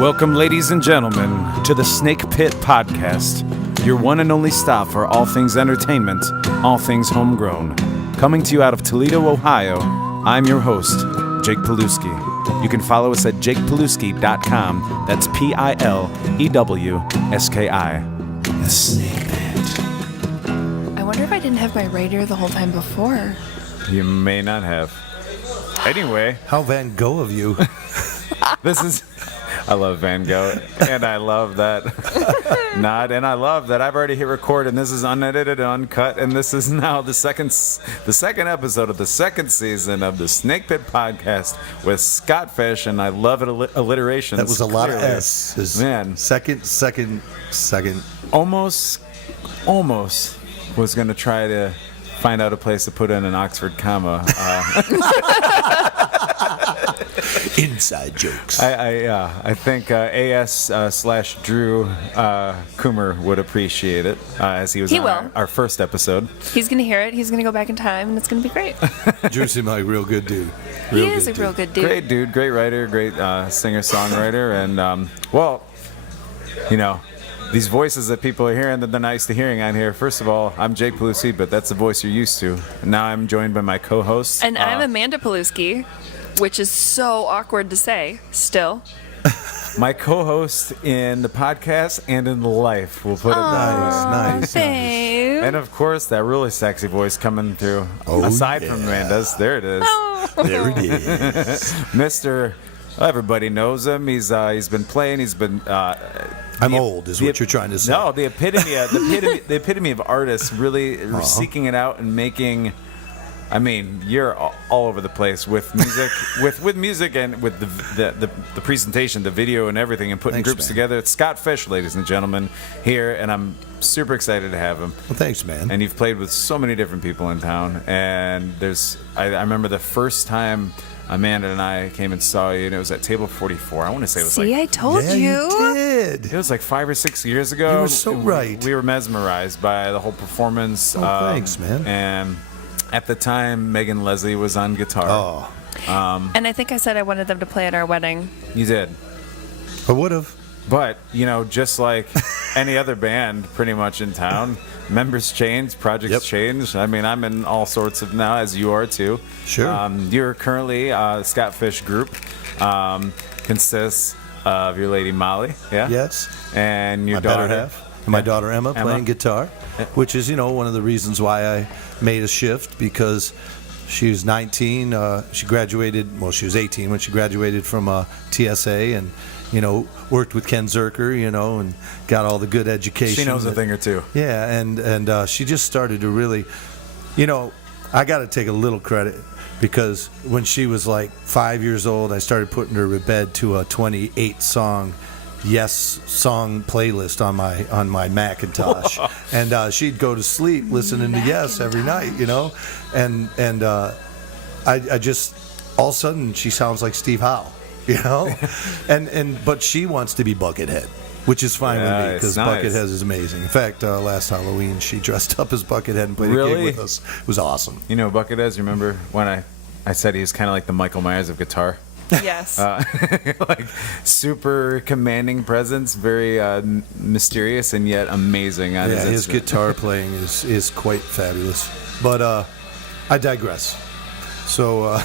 Welcome, ladies and gentlemen, to the Snake Pit Podcast, your one and only stop for all things entertainment, all things homegrown. Coming to you out of Toledo, Ohio, I'm your host, Jake Pilewski. You can follow us at jakepilewski.com. That's Pilewski. The Snake Pit. I wonder if I didn't have my radio the whole time before. You may not have. Anyway. How Van Gogh of you. I love Van Gogh, and I love that nod, and I love that I've already hit record, and this is unedited, uncut, and this is now the second episode of the second season of the Snake Pit Podcast with Scott Fish, and I love alliterations. That was a lot of S. Man. Second. Almost was going to try to find out a place to put in an Oxford comma. Inside jokes. I think AS/Drew Coomer would appreciate it, as he was on our first episode. He's going to hear it. He's going to go back in time, and it's going to be great. Drew seemed like a real good dude. He is a real good dude. Great dude, great writer, great singer-songwriter, and, these voices that people are hearing that they're not used to hearing on here. First of all, I'm Jake Pilewski, but that's the voice you're used to. And now I'm joined by my co-host. And I'm Amanda Pilewski, which is so awkward to say still. My co-host in the podcast and in life. We'll put it Nice. Babe. And of course, that really sexy voice coming through. Aside from Amanda's, there it is. There it is. Mr. Everybody knows him. He's been playing. He's been. I'm old, is what you're trying to say. No, the epitome of artists, really seeking it out and making. I mean, you're all over the place with music, with music and with the presentation, the video, and everything, and putting groups together. It's Scott Fish, ladies and gentlemen, here, and I'm super excited to have him. Well, thanks, man. And you've played with so many different people in town, and I remember the first time Amanda and I came and saw you, and it was at Table 44. I want to say it was I told you. You did. It was like 5 or 6 years ago. You were so right. We were mesmerized by the whole performance. Oh, thanks, man. And at the time, Megan Leslie was on guitar. And I think I said I wanted them to play at our wedding. You did. I would have. But, just like any other band pretty much in town, members change, projects change. I mean, I'm in all sorts of now, as you are too. Sure. You're currently Scott Fish Group. Consists of your lady Molly, yeah? Yes. And your my daughter. better half. And my daughter Emma playing guitar, which is, one of the reasons why I made a shift, because she was 19. She graduated, she was 18 when she graduated from TSA, and, worked with Ken Zerker, and got all the good education. She knows a thing or two. Yeah, and she just started to really, I got to take a little credit, because when she was like 5 years old, I started putting her to bed to a 28-song Yes song playlist on my Macintosh, and she'd go to sleep listening to Yes every night, and I just, all of a sudden she sounds like Steve Howe, but she wants to be Buckethead, which is fine with me, because Buckethead is amazing. In fact, last Halloween she dressed up as Buckethead and played a gig with us. It was awesome. Buckethead, you remember when I said he's kind of like the Michael Myers of guitar? Yes. Like super commanding presence, very mysterious and yet amazing on his instrument. Guitar playing is quite fabulous. But I digress. So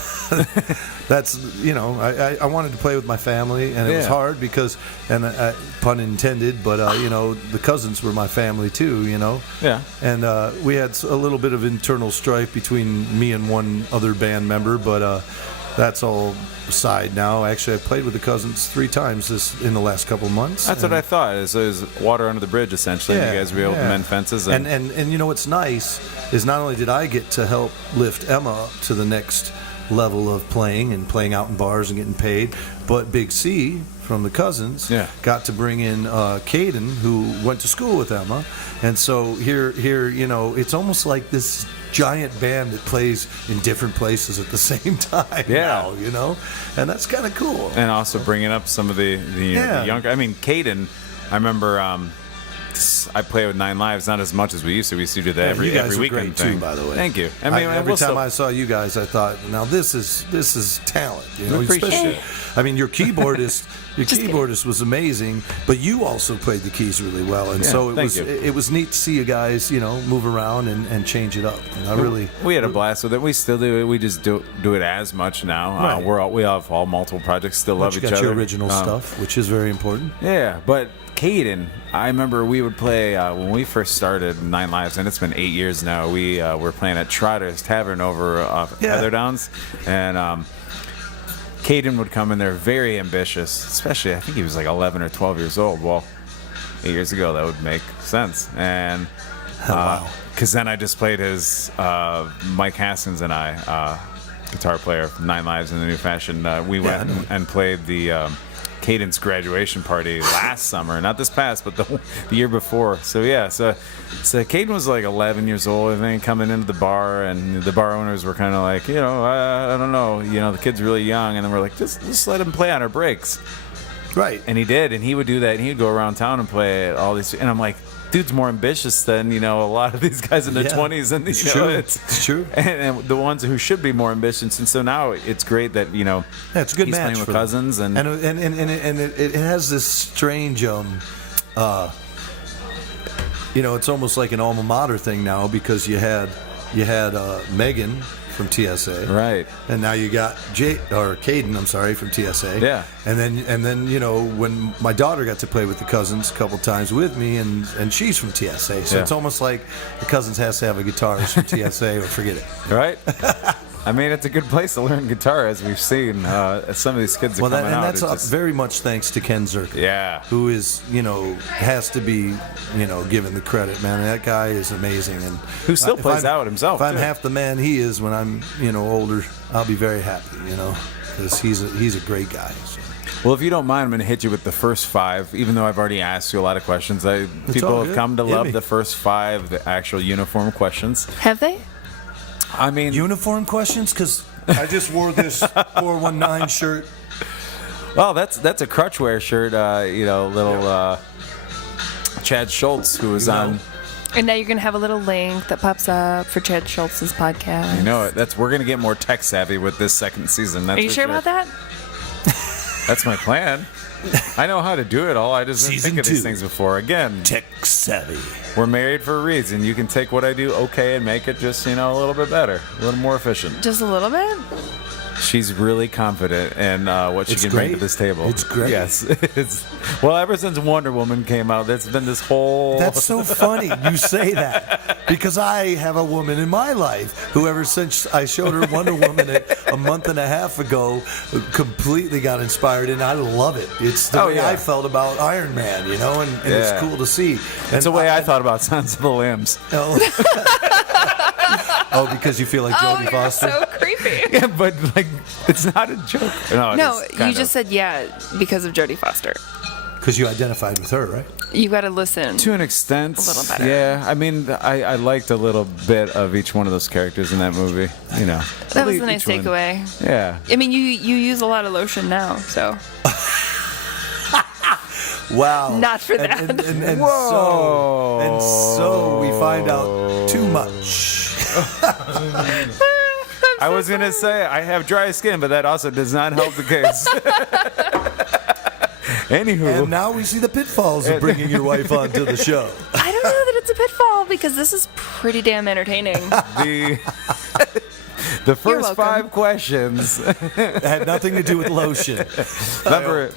that's, I wanted to play with my family, and it was hard because, and pun intended, but, the cousins were my family too, Yeah. And we had a little bit of internal strife between me and one other band member, but that's all aside now. Actually, I played with the cousins 3 times in the last couple of months. That's what I thought. It was water under the bridge, essentially. You guys were able to mend fences. And what's nice is not only did I get to help lift Emma up to the next level of playing out in bars and getting paid, but Big C from the cousins got to bring in Caden, who went to school with Emma. And so here, it's almost like this giant band that plays in different places at the same time now, and that's kind of cool. And also bringing up some of the younger. I mean, Caden, I remember I play with Nine Lives not as much as we used to. We used to do that every you guys are weekend great thing. too, by the way. Thank you. I mean, every time I saw you guys, I thought, now this is talent. You know, appreciate especially. it. I mean, your keyboardist was amazing, but you also played the keys really well, and so it was neat to see you guys, you know, move around and change it up. And I really we had a blast with it. We still do it. We just do it as much now. Right. We have all multiple projects. Still love you each got other. your original stuff, which is very important. Yeah, but Caden, I remember we would play when we first started Nine Lives, and it's been 8 years now. We were playing at Trotter's Tavern over Heatherdowns, and Caden would come in there very ambitious, especially I think he was like 11 or 12 years old. Well, 8 years ago, that would make sense. And because then I just played his Mike Haskins and I, guitar player from Nine Lives in the New Fashion. We went and played the Caden's graduation party last summer, not this past, but the year before. So Caden was like 11 years old, I think, coming into the bar, and the bar owners were kind of like, you know, I don't know, you know, the kid's really young, and then we're like, just let him play on our breaks. Right. And he did, and he would do that, and he'd go around town and play all these, and I'm like, dude's more ambitious than, you know, a lot of these guys in their 20s, and it's you know, true. It's true. And the ones who should be more ambitious, and so now it's great that, you know, it's a good he's match playing with for cousins, them. And it has this strange, you know, it's almost like an alma mater thing now, because you had Megan from TSA, right, and now you got Caden, I'm sorry, from TSA, yeah, and then you know, when my daughter got to play with the cousins a couple times with me, and she's from TSA, so it's almost like the cousins has to have a guitarist from TSA or forget it, right. I mean, it's a good place to learn guitar, as we've seen. Some of these kids are coming out. And that's very much thanks to Ken Zerker. Yeah. Who is, you know, has to be, you know, given the credit, man. That guy is amazing. And who still plays out himself, If I'm half the man he is when I'm, you know, older, I'll be very happy, you know, because he's a great guy. So. Well, if you don't mind, I'm going to hit you with the first 5, even though I've already asked you a lot of questions. People have come to love the first 5, the actual uniform questions. Have they? I mean, uniform questions, because I just wore this 419 shirt. Well, that's a Crutchwear shirt. You know, little Chad Schultz, who was on. And now you're gonna have a little link that pops up for Chad Schultz's podcast. You know it. We're gonna get more tech savvy with this second season. That's Are you sure about that? That's my plan. I know how to do it all. I just didn't think of these things before. Again, tech savvy. We're married for a reason. You can take what I do and make it just, you know, a little bit better, a little more efficient. Just a little bit? She's really confident in what she can bring to this table. It's great. Yes. Well, ever since Wonder Woman came out, that's been this whole... That's so funny you say that, because I have a woman in my life who, ever since I showed her Wonder Woman a month and a half ago, completely got inspired, and I love it. It's the way I felt about Iron Man, you know, and it's cool to see. It's the way I thought about Sons of the Lambs. Oh, because you feel like Jodie Foster? You're so creepy. Yeah, but like, it's not a joke. No, you just said because of Jodie Foster. Because you identified with her, right? You got to listen. To an extent. A little better. Yeah, I mean, I liked a little bit of each one of those characters in that movie. You know. That was a nice takeaway. Yeah. I mean, you use a lot of lotion now, so. Wow. Not for that. And so we find out too much. I was going to say I have dry skin, but that also does not help the case. Anywho. And now we see the pitfalls of bringing your wife onto the show. I don't know that it's a pitfall, because this is pretty damn entertaining. The first 5 questions had nothing to do with lotion. Remember,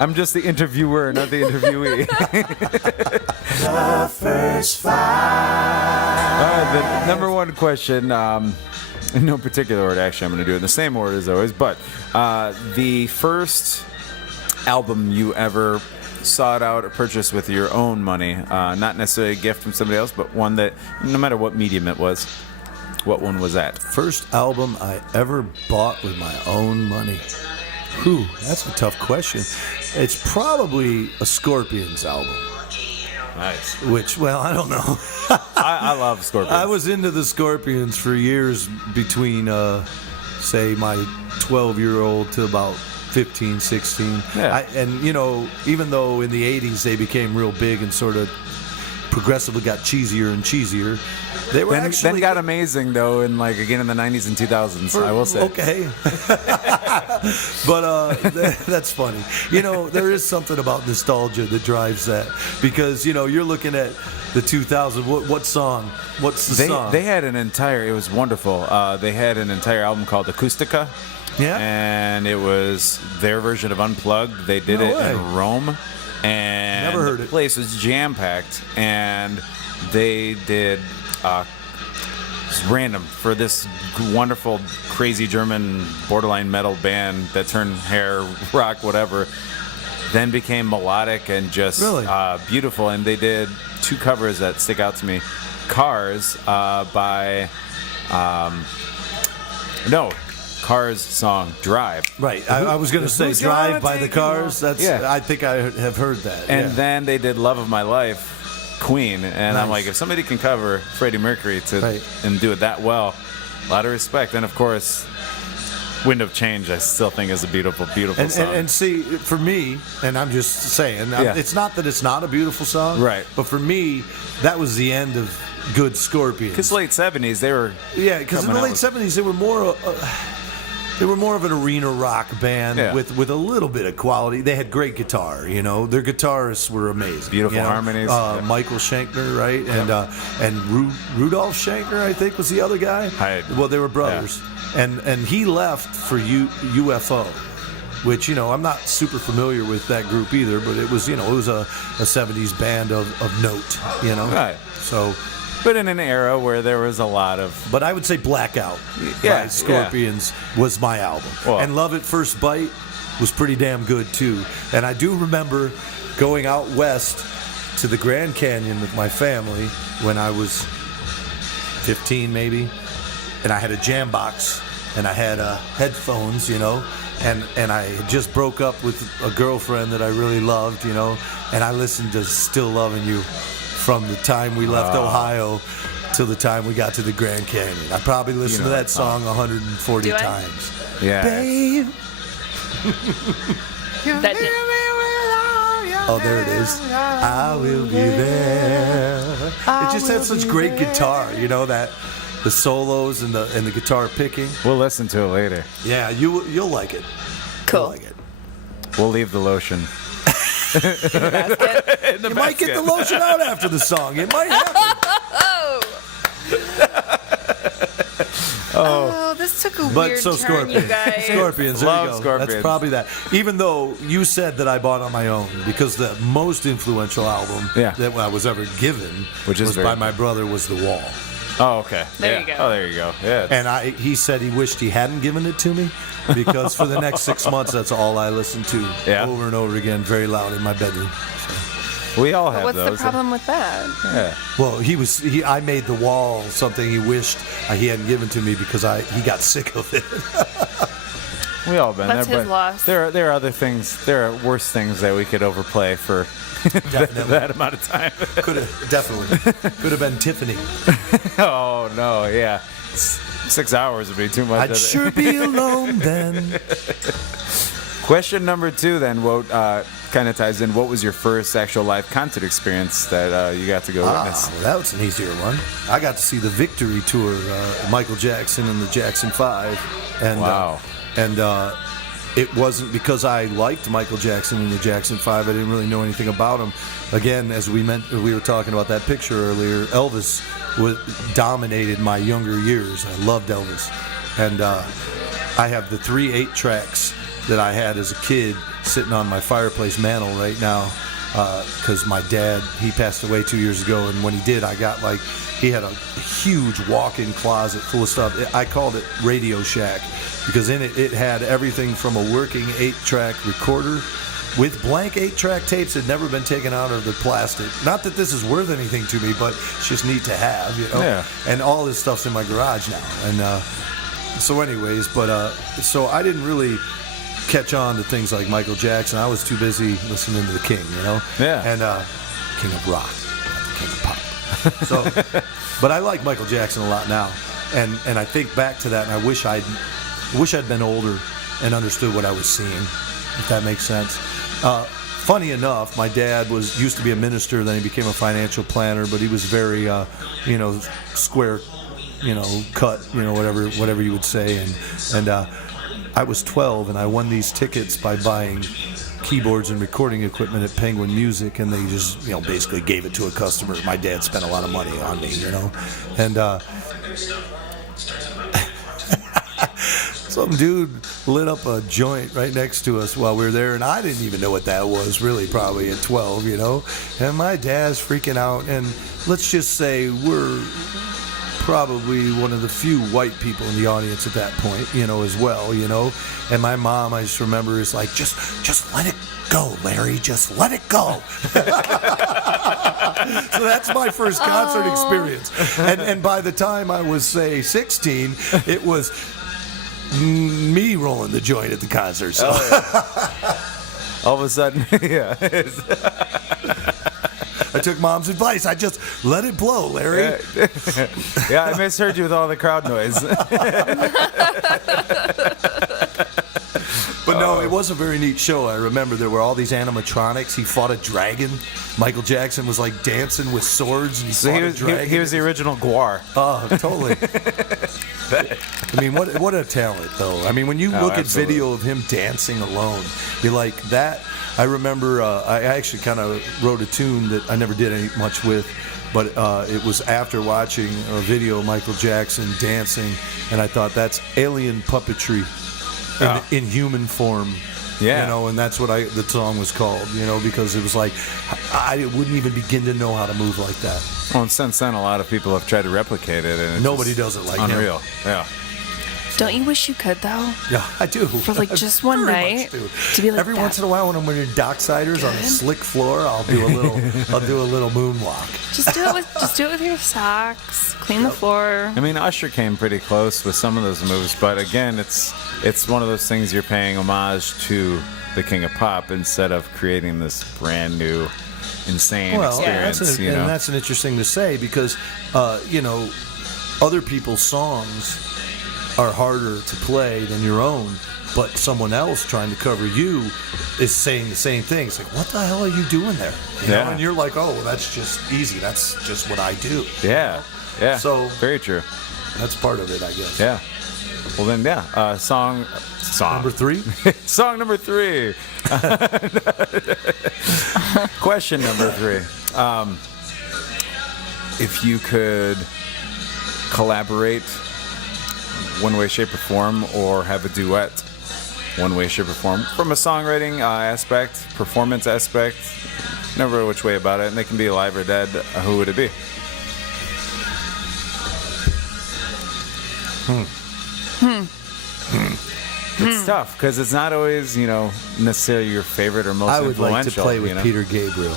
I'm just the interviewer, not the interviewee. The first 5. The number 1 question, in no particular order, actually, I'm going to do it in the same order as always, but the first album you ever sought out or purchased with your own money, not necessarily a gift from somebody else, but one that, no matter what medium it was, what one was that? First album I ever bought with my own money. Whew, that's a tough question. It's probably a Scorpions album. Nice. Which, well, I don't know. I love Scorpions. I was into the Scorpions for years between, say, my 12-year-old to about 15, 16. Yeah. And, you know, even though in the 80s they became real big and sort of progressively got cheesier and cheesier, they were then got amazing, though, in like, again, in the 90s and 2000s, I will say. Okay. But that's funny. You know, there is something about nostalgia that drives that. Because, you know, you're looking at the 2000, what song? What's the song? They had an entire, it was wonderful. They had an entire album called Acoustica. Yeah. And it was their version of Unplugged. They did it in Rome. And Never heard the it. place was jam-packed. And they did just random for this wonderful, crazy German borderline metal band that turned hair, rock, whatever, then became melodic and just Really? Beautiful. And they did 2 covers that stick out to me. Cars by... Cars song Drive. Right. I was going to say Who's gonna Drive by the take you Cars. home? That's. Yeah. I think I have heard that. And yeah. then they did Love of My Life, Queen. And I'm Nice. like, if somebody can cover Freddie Mercury Right. and do it that well, a lot of respect. And of course, Wind of Change, I still think is a beautiful, beautiful song. And see, for me, and I'm just saying, Yeah. it's not that it's not a beautiful song. Right. But for me, that was the end of good Scorpions. Because late 70s, they were... Yeah, because in the coming late out with- 70s, they were more... They were more of an arena rock band Yeah. with a little bit of quality. They had great guitar, you know. Their guitarists were amazing. Beautiful you know? harmonies. Yeah. Michael Shankner, right? And Rudolph Shankner, I think, was the other guy. Well, they were brothers. Yeah. And he left for UFO, which, you know, I'm not super familiar with that group either, but it was, you know, it was a 70s band of note, you know. Right. So... But in an era where there was a lot of... But I would say Blackout Yeah, by Scorpions was my album. Well- And Love at First Bite was pretty damn good, too. And I do remember going out west to the Grand Canyon with my family when I was 15, maybe. And I had a jam box, and I had headphones, you know. And I had just broke up with a girlfriend that I really loved, you know. And I listened to Still Loving You from the time we left Ohio till the time we got to the Grand Canyon. I probably listened to that song 140 Do I? times. Yeah. Babe. That did. Oh, there it is. I will be there. It just had such great guitar, you know, that the solos and the guitar picking. We'll listen to it later. Yeah, you'll like it. Cool. You'll like it. We'll leave the lotion. Basket. You might get the lotion out after the song. It might happen. Oh, this took a But weird so turn, you guys. Scorpions, there Love you go. Scorpions. That's probably that. Even though you said that I bought on my own, because the most influential album that I was ever given, Which is was very by my brother, was The Wall. Oh, okay. There Yeah. you go. Oh, there you go. Yeah. And he said he wished he hadn't given it to me, because for the next 6 months, that's all I listened to over and over again, very loud in my bedroom. We all have What's those. the problem with that? Yeah. Well, I made The Wall something he wished he hadn't given to me because he got sick of it. We all been That's there, his but loss. there are other things. There are worse things that we could overplay for that amount of time. Could have been Tiffany. Oh no, yeah. 6 hours would be too much. I'd sure be alone then. Question number 2 then, what kind of ties in? What was your first actual live concert experience that you got to go witness? Well, that was an easier one. I got to see the Victory Tour, Michael Jackson and the Jackson 5. And, Wow. It wasn't because I liked Michael Jackson and the Jackson 5. I didn't really know anything about him. Again, as we were talking about that picture earlier, Elvis dominated my younger years. I loved Elvis. And I have the 3 8-tracks that I had as a kid sitting on my fireplace mantle right now, because my dad, he passed away 2 years ago, and when he did, he had a huge walk-in closet full of stuff. I called it Radio Shack, because in it had everything from a working 8-track recorder with blank 8-track tapes that had never been taken out of the plastic. Not that this is worth anything to me, but it's just neat to have, you know. Yeah. And all this stuff's in my garage now. And so anyways, so I didn't really catch on to things like Michael Jackson. I was too busy listening to the King, you know? Yeah. And King of Rock, not the King of Pop. So, but I like Michael Jackson a lot now. And I think back to that, and I wish I'd been older and understood what I was seeing, if that makes sense. Funny enough, my dad used to be a minister, then he became a financial planner, but he was very, square, cut, whatever you would say. And I was 12, and I won these tickets by buying keyboards and recording equipment at Penguin Music, and they just, basically gave it to a customer. My dad spent a lot of money on me, and some dude lit up a joint right next to us while we were there, and I didn't even know what that was, really, probably at 12, and my dad's freaking out, and let's just say we're probably one of the few white people in the audience at that point, as well, and my mom, I just remember, is like, just let it go, Larry, just let it go. So that's my first concert experience, and by the time I was, say, 16, it was me rolling the joint at the concert. So. All of a sudden, yeah. I took Mom's advice. I just let it blow, Larry. Yeah, I misheard you with all the crowd noise. But no, it was a very neat show. I remember there were all these animatronics. He fought a dragon. Michael Jackson was like dancing with swords, and he fought a dragon. He was the original Gwar. Oh, totally. I mean, what a talent, though. I mean, when you look at video of him dancing alone, you're like that. I remember I actually kind of wrote a tune that I never did any much with, but it was after watching a video of Michael Jackson dancing, and I thought that's alien puppetry in human form. Yeah. And that's what the song was called, because it was like, I wouldn't even begin to know how to move like that. Well, and since then, a lot of people have tried to replicate it, and nobody does it like unreal. him. Yeah. Don't you wish you could, though? Yeah, I do. For like just one night to be like every once in a while when I'm wearing Docksiders on a slick floor, I'll do a little moonwalk. Just do it with your socks. Clean the floor. I mean, Usher came pretty close with some of those moves, but again, it's one of those things you're paying homage to the King of Pop instead of creating this brand new, insane experience. And that's an interesting to say because, other people's songs are harder to play than your own, but someone else trying to cover you is saying the same thing. It's like, what the hell are you doing there? You know? And you're like, oh, well, that's just easy. That's just what I do. Yeah. So very true. That's part of it, I guess. Yeah. Well then, yeah. Song number 3. Song number 3. Question number 3. If you could collaborate one way, shape, or form, or have a duet one way, shape, or form, from a songwriting aspect, performance aspect, never which way about it, and they can be alive or dead, who would it be? It's tough because it's not always, necessarily your favorite or most influential. I would like to play with Peter Gabriel.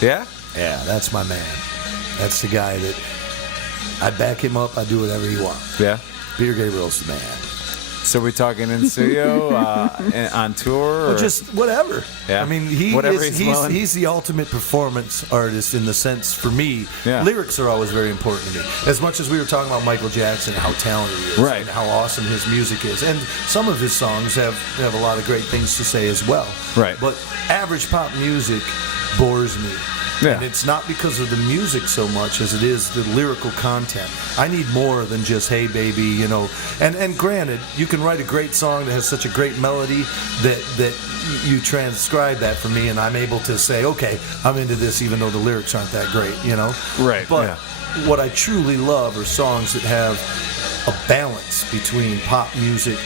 Yeah? Yeah, that's my man. That's the guy that I back him up. I do whatever he wants. Yeah. Peter Gabriel's the man. So we're talking in studio, on tour, or just whatever. Yeah. I mean, he's the ultimate performance artist in the sense, for me, lyrics are always very important to me. As much as we were talking about Michael Jackson, how talented he is, and how awesome his music is, and some of his songs have a lot of great things to say as well. Right. But average pop music bores me. Yeah. And it's not because of the music so much as it is the lyrical content. I need more than just, hey, baby, And granted, you can write a great song that has such a great melody that you transcribe that for me, and I'm able to say, okay, I'm into this even though the lyrics aren't that great, Right. But what I truly love are songs that have a balance between pop music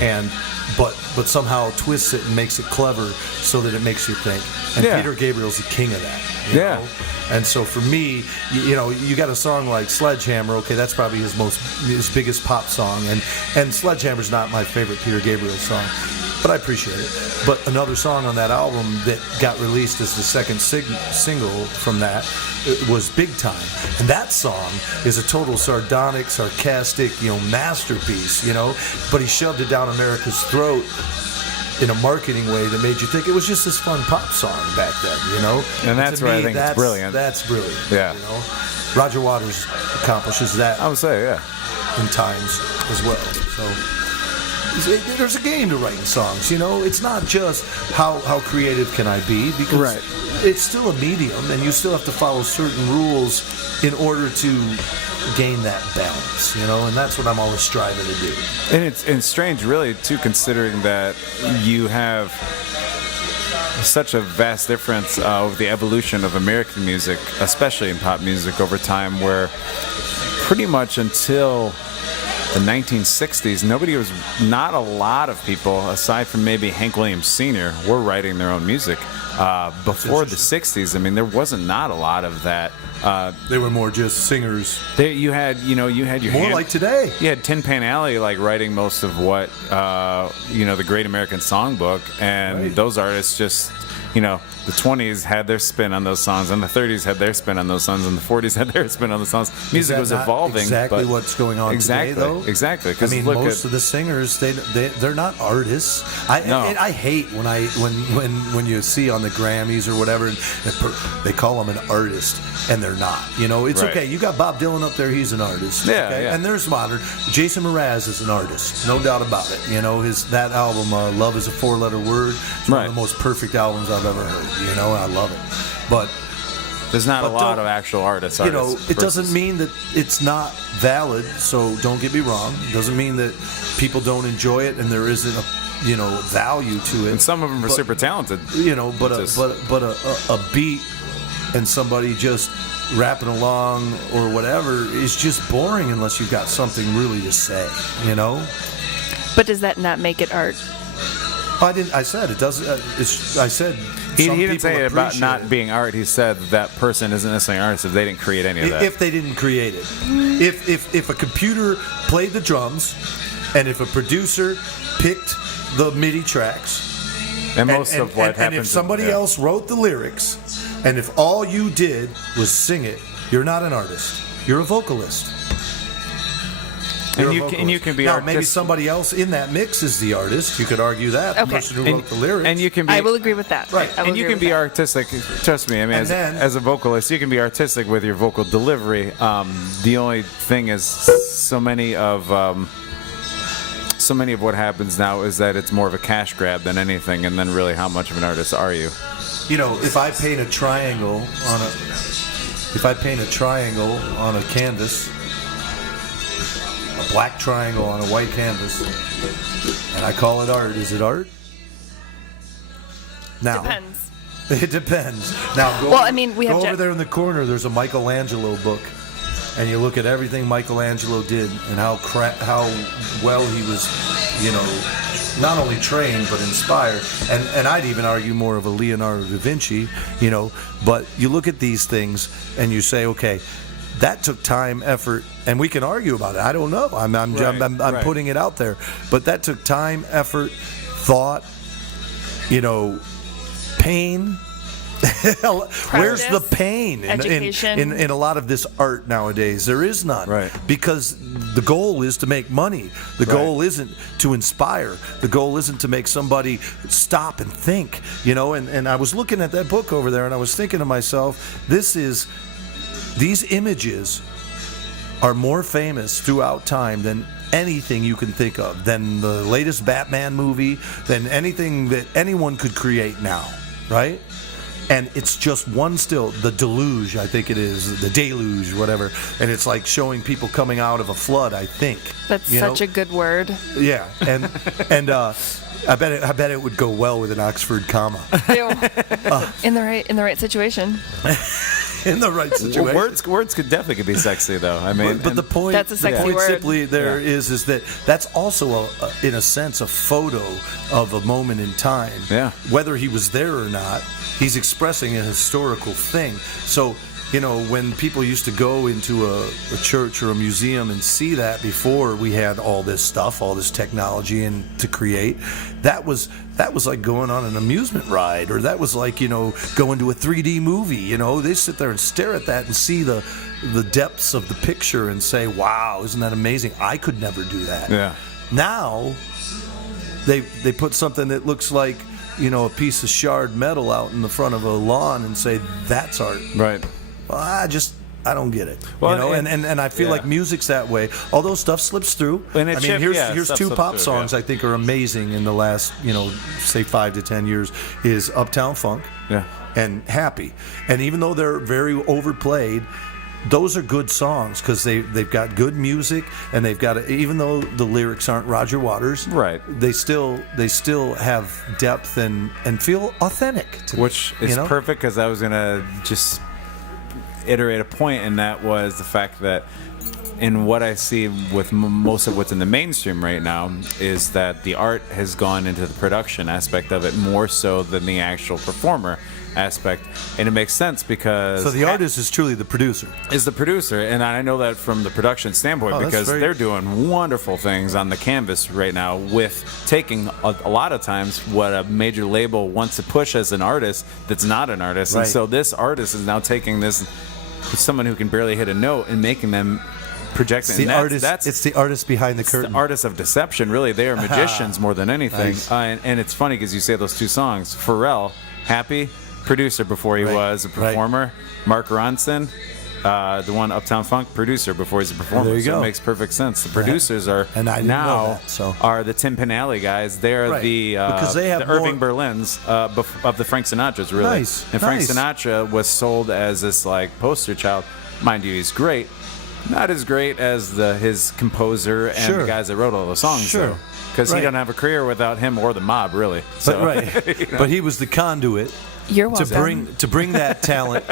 and but somehow twists it and makes it clever so that it makes you think. And Peter Gabriel's the king of that. You know? And so for me, you got a song like Sledgehammer. Okay, that's probably his biggest pop song, and Sledgehammer's not my favorite Peter Gabriel song, but I appreciate it. But another song on that album that got released as the second single from that was Big Time, and that song is a total sardonic, sarcastic, masterpiece. But he shoved it down America's throat in a marketing way that made you think it was just this fun pop song back then, And that's where I think it's brilliant. That's brilliant. Yeah. Roger Waters accomplishes that. I would say, in times as well. So there's a game to writing songs. It's not just how creative can I be, because it's still a medium, and you still have to follow certain rules in order to gain that balance. And that's what I'm always striving to do. And it's strange, really, too, considering that you have such a vast difference with the evolution of American music, especially in pop music, over time, where pretty much until the 1960s, not a lot of people, aside from maybe Hank Williams Sr., were writing their own music. Before the 60s, there wasn't not a lot of that. They were more just singers. You had your more like today. You had Tin Pan Alley writing most of what the Great American Songbook, and those artists just the 20s had their spin on those songs, and the 30s had their spin on those songs, and the 40s had their spin on the songs. Music was evolving. Exactly what's going on today, though. Exactly. Most of the singers, they're not artists. I hate when you see on the Grammys or whatever, they call them an artist, and they're not. It's okay. You got Bob Dylan up there; he's an artist. Yeah, okay? yeah. And there's modern. Jason Mraz is an artist, no doubt about it. That album, "Love Is a Four-Letter Word," is one of the most perfect albums I've ever heard. I love it, but there's not a lot of actual artists. It doesn't mean that it's not valid. So don't get me wrong. It doesn't mean that people don't enjoy it and there isn't a value to it. And some of them are super talented. But a beat and somebody just rapping along or whatever is just boring unless you've got something really to say. But does that not make it art? I said it doesn't. I said. He didn't say it about not being art. He said that person isn't necessarily an artist if they didn't create any of that. If they didn't create it. If a computer played the drums, and if a producer picked the MIDI tracks, and if somebody else wrote the lyrics, and if all you did was sing it, you're not an artist. You're a vocalist. And you can be now, artistic. Maybe somebody else in that mix is the artist. You could argue that. Okay. The person who wrote the lyrics. And you can be, I will agree with that. Right. And you can be artistic. Trust me. As a vocalist, you can be artistic with your vocal delivery. The only thing is, so many of what happens now is that it's more of a cash grab than anything. And then, really, how much of an artist are you? If I paint a triangle on a canvas. A black triangle on a white canvas, and I call it art. Is it art? Now, Depends. It depends. Now, go over there in the corner. There's a Michelangelo book, and you look at everything Michelangelo did and how well he was, not only trained but inspired. And I'd even argue more of a Leonardo da Vinci, But you look at these things and you say, okay. That took time, effort, and we can argue about it. I don't know. I'm putting it out there, but that took time, effort, thought, pain. Where's the pain in a lot of this art nowadays? There is none, right? Because the goal is to make money. The goal isn't to inspire. The goal isn't to make somebody stop and think. And I was looking at that book over there, and I was thinking to myself, these images are more famous throughout time than anything you can think of, than the latest Batman movie, than anything that anyone could create now, right? And it's just one still, the deluge, I think it is, the deluge, whatever. And it's like showing people coming out of a flood, I think. That's such a good word. Yeah, and I bet it would go well with an Oxford comma. In the right situation. In the right situation. Words could definitely be sexy, though. But the point, that's a sexy word. Simply there is that that's also in a sense a photo of a moment in time. Yeah. Whether he was there or not, he's expressing a historical thing. So when people used to go into a church or a museum and see that before we had all this stuff, all this technology and to create, that was like going on an amusement ride, or that was like, going to a 3D movie. They sit there and stare at that and see the depths of the picture and say, wow, isn't that amazing? I could never do that. Yeah. Now, they put something that looks like, a piece of shard metal out in the front of a lawn and say, that's art. Right. Well, I don't get it. Well, you know, and I feel yeah. like music's that way. Although stuff slips through. And it I mean, here's stuff two slips pop through, songs yeah. I think are amazing in the last, say 5 to 10 years is Uptown Funk Yeah. and Happy. And even though they're very overplayed, those are good songs because they've got good music and they've got even though the lyrics aren't Roger Waters, Right. They still have depth and feel authentic to me, Which is perfect because I was gonna just iterate a point, and that was the fact that in what I see with most of what's in the mainstream right now is that the art has gone into the production aspect of it more so than the actual performer aspect, and it makes sense because So the artist is truly the producer. Is the producer, and I know that from the production standpoint because they're doing wonderful things on the canvas right now with taking a lot of times what a major label wants to push as an artist that's not an artist, Right. and so this artist is now taking this someone who can barely hit a note and making them project it. It's the artist. It's the artist behind the curtain. The artists of deception, really. They are magicians more than anything. Nice. And it's funny because you say those two songs. Pharrell, Happy, producer before he was a performer. Mark Ronson, the one Uptown Funk, producer before he's a performer. There you so go. it makes perfect sense. The producers are And I didn't know now that, so. are the Tim Panelli guys. They're Right. the Because they have the Irving more- Berlins of the Frank Sinatras, really. Nice, And Frank nice. Sinatra was sold as this like poster child. Mind you, he's great. Not as great as his composer and Sure. the guys that wrote all the songs. Sure. Because Right. he doesn't have a career without him or the mob, really. So, But right. But he was the conduit You're to welcome. bring that talent.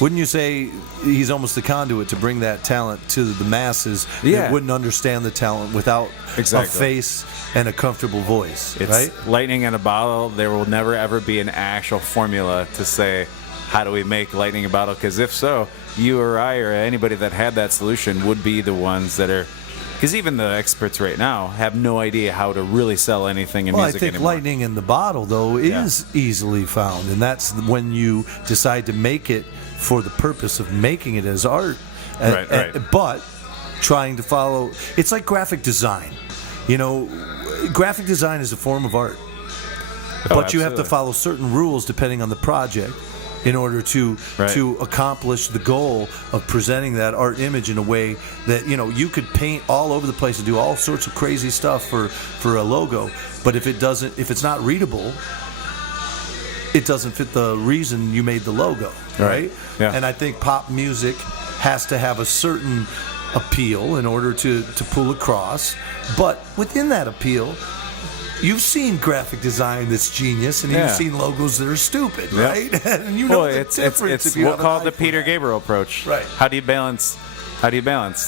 Wouldn't you say he's almost the conduit to bring that talent to the masses Yeah. that wouldn't understand the talent without Exactly. a face and a comfortable voice, It's right? lightning in a bottle. There will never ever be an actual formula to say, how do we make lightning in a bottle? Because if so, you or I or anybody that had that solution would be the ones that are. Because even the experts right now have no idea how to really sell anything in Well, I music think anymore. lightning in the bottle, though, is easily found, and that's when you decide to make it for the purpose of making it as art. Right. But trying to follow, it's like graphic design. Graphic design is a form of art, but you have to absolutely. follow certain rules depending on the project in order to accomplish the goal of presenting that art image in a way that you could paint all over the place and do all sorts of crazy stuff for a logo, but if it's not readable, it doesn't fit the reason you made the logo, right? Yeah. And I think pop music has to have a certain appeal in order to pull across, but within that appeal, you've seen graphic design that's genius, and you've seen logos that are stupid, Yeah. right? And you know Well, the it's difference. if you we'll have an call it eye the for Peter that. Gabriel approach. Right. How do you balance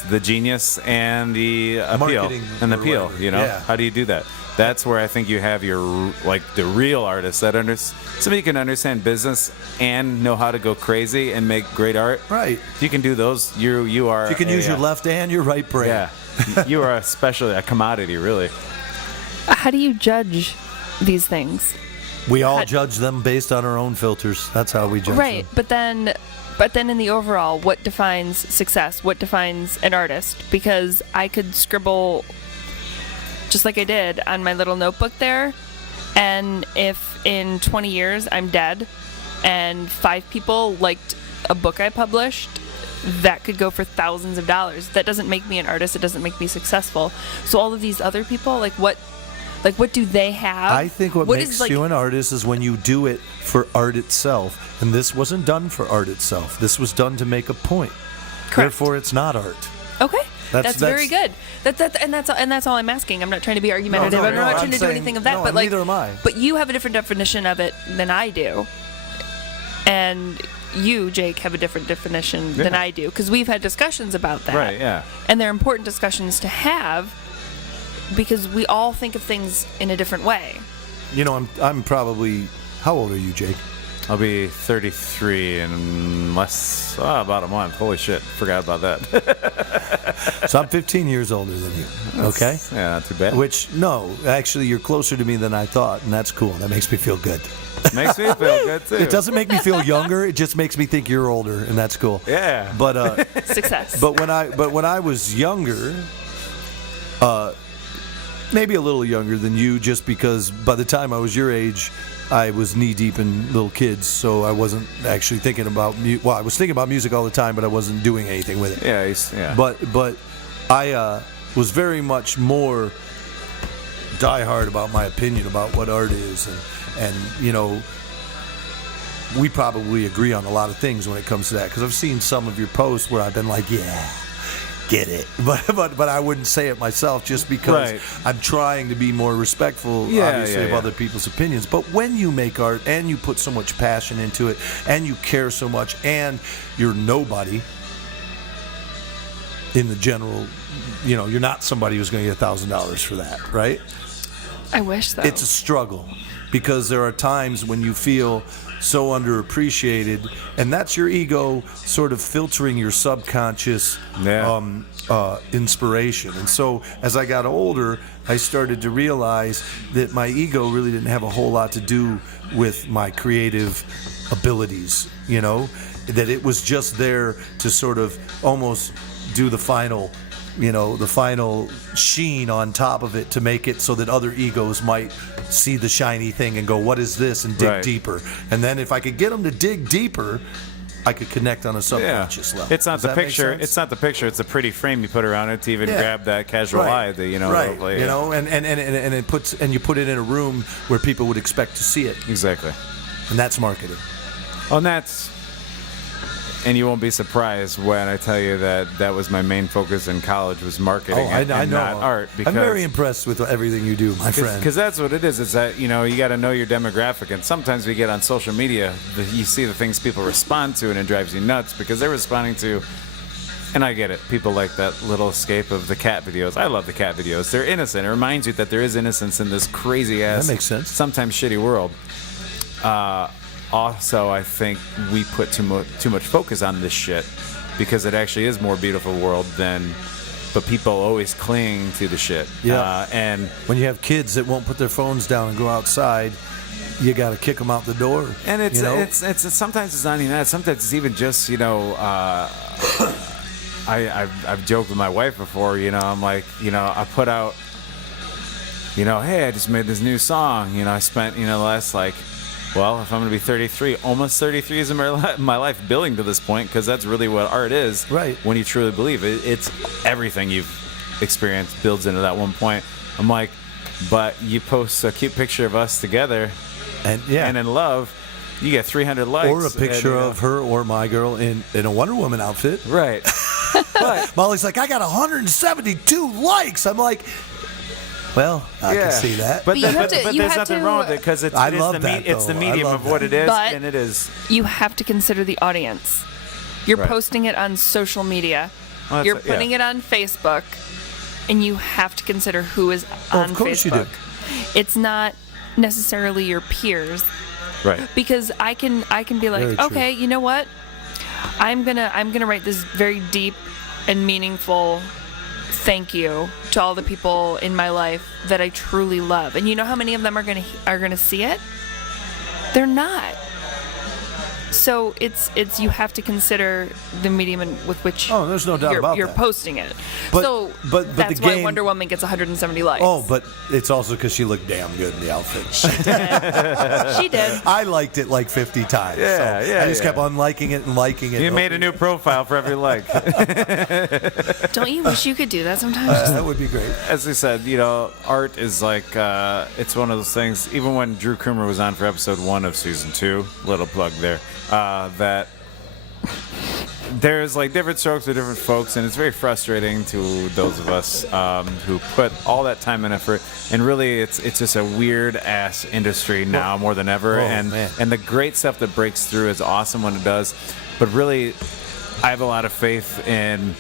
the genius and the appeal Marketing and the or appeal? whatever. Yeah. How do you do that? That's where I think you have your the real artist that somebody who can understand business and know how to go crazy and make great art. Right. If you can do those, you are. You can use your left and your right brain. Yeah. You are especially a commodity, really. How do you judge these things? We all judge them based on our own filters. That's how we judge Right, them. but then in the overall, what defines success? What defines an artist? Because I could scribble just like I did on my little notebook there, and if in 20 years I'm dead and 5 people liked a book I published, that could go for thousands of dollars. That doesn't make me an artist. It doesn't make me successful. So all of these other people, what do they have? I think what makes you an artist is when you do it for art itself. And this wasn't done for art itself. This was done to make a point. Correct. Therefore, it's not art. Okay. That's very that's- good. And that's all I'm asking. I'm not trying to be argumentative. I'm not trying to do anything of that. No, but neither am I. But you have a different definition of it than I do, and you, Jake, have a different definition than I do, because we've had discussions about that. Right. Yeah. And they're important discussions to have because we all think of things in a different way. I'm probably. How old are you, Jake? I'll be 33 in about a month. Holy shit. Forgot about that. So I'm 15 years older than you. Okay? Yeah, not too bad. Which, no, actually, you're closer to me than I thought, and that's cool. That makes me feel good. Makes me feel good, too. It doesn't make me feel younger. It just makes me think you're older, and that's cool. Yeah. But Success. but when I was younger, maybe a little younger than you, just because by the time I was your age, I was knee deep in little kids, so I wasn't actually thinking about I was thinking about music all the time, but I wasn't doing anything with it. Yeah. But I was very much more diehard about my opinion about what art is, and you know, we probably agree on a lot of things when it comes to that, because I've seen some of your posts where I've been like, yeah, get it, but I wouldn't say it myself, just because Right. I'm trying to be more respectful, obviously, of other people's opinions. But when you make art and you put so much passion into it and you care so much and you're nobody in the general, you know, you're not somebody who's going to get $1,000 for that, right? I wish though. It's a struggle, because there are times when you feel so underappreciated, and that's your ego sort of filtering your subconscious inspiration. And so as I got older, I started to realize that my ego really didn't have a whole lot to do with my creative abilities, you know, that it was just there to sort of almost do the final, you know, the final sheen on top of it to make it so that other egos might see the shiny thing and go, what is this? And dig deeper. And then if I could get them to dig deeper, I could connect on a subconscious level. It's not Does the that make picture. sense? It's not the picture. It's a pretty frame you put around it to even grab that casual eye that, you know. Right. Hopefully, you know, and it puts, and you put it in a room where people would expect to see it. Exactly. And that's marketing. Oh, and you won't be surprised when I tell you that was my main focus in college, was marketing and I know. not art. I'm very impressed with everything you do, my friend. Because that's what it is. It's that, you know, you got to know your demographic. And sometimes we get on social media, you see the things people respond to, and it drives you nuts because they're responding to, and I get it, people like that little escape of the cat videos. I love the cat videos. They're innocent. It reminds you that there is innocence in this crazy-ass, that makes sense, sometimes shitty world. Also, I think we put too much focus on this shit because it actually is more beautiful world but people always cling to the shit. Yeah. And when you have kids that won't put their phones down and go outside, you got to kick them out the door. And it's, you know? it's sometimes it's not even that. Sometimes it's even just, you know, I've joked with my wife before, you know, I'm like, you know, I put out, you know, hey, I just made this new song. You know, I spent, you know, the last, like, well, if I'm going to be 33, almost 33 years of my life building to this point, because that's really what art is. Right. When you truly believe it, it's everything you've experienced builds into that one point. I'm like, but you post a cute picture of us together and in love, you get 300 likes. Or a picture of her or my girl in a Wonder Woman outfit. Right. But Molly's like, I got 172 likes. I'm like, well, I can see that. But there's nothing wrong with it, because it's the medium of what it is, but and it is. You have to consider the audience. You're posting it on social media. Well, you're putting it on Facebook, and you have to consider who is on of course Facebook. You do. It's not necessarily your peers. Right. Because I can be like, okay, you know what? I'm gonna write this very deep and meaningful thank you to all the people in my life that I truly love. And you know how many of them are gonna see it? They're not. So it's you have to consider the medium with which there's no doubt about you're that. posting it. But that's the why game, Wonder Woman gets 170 likes. Oh, but it's also because she looked damn good in the outfit. She did. I liked it like 50 times. I just kept on liking it and liking it. You made a new profile for every like. Don't you wish you could do that sometimes? That would be great. As I said, you know, art is like, it's one of those things, even when Drew Coomer was on for episode 1 of season 2, little plug there, that there's like different strokes for different folks, and it's very frustrating to those of us who put all that time and effort, and really it's just a weird ass industry now more than ever, and the great stuff that breaks through is awesome when it does, but really I have a lot of faith in,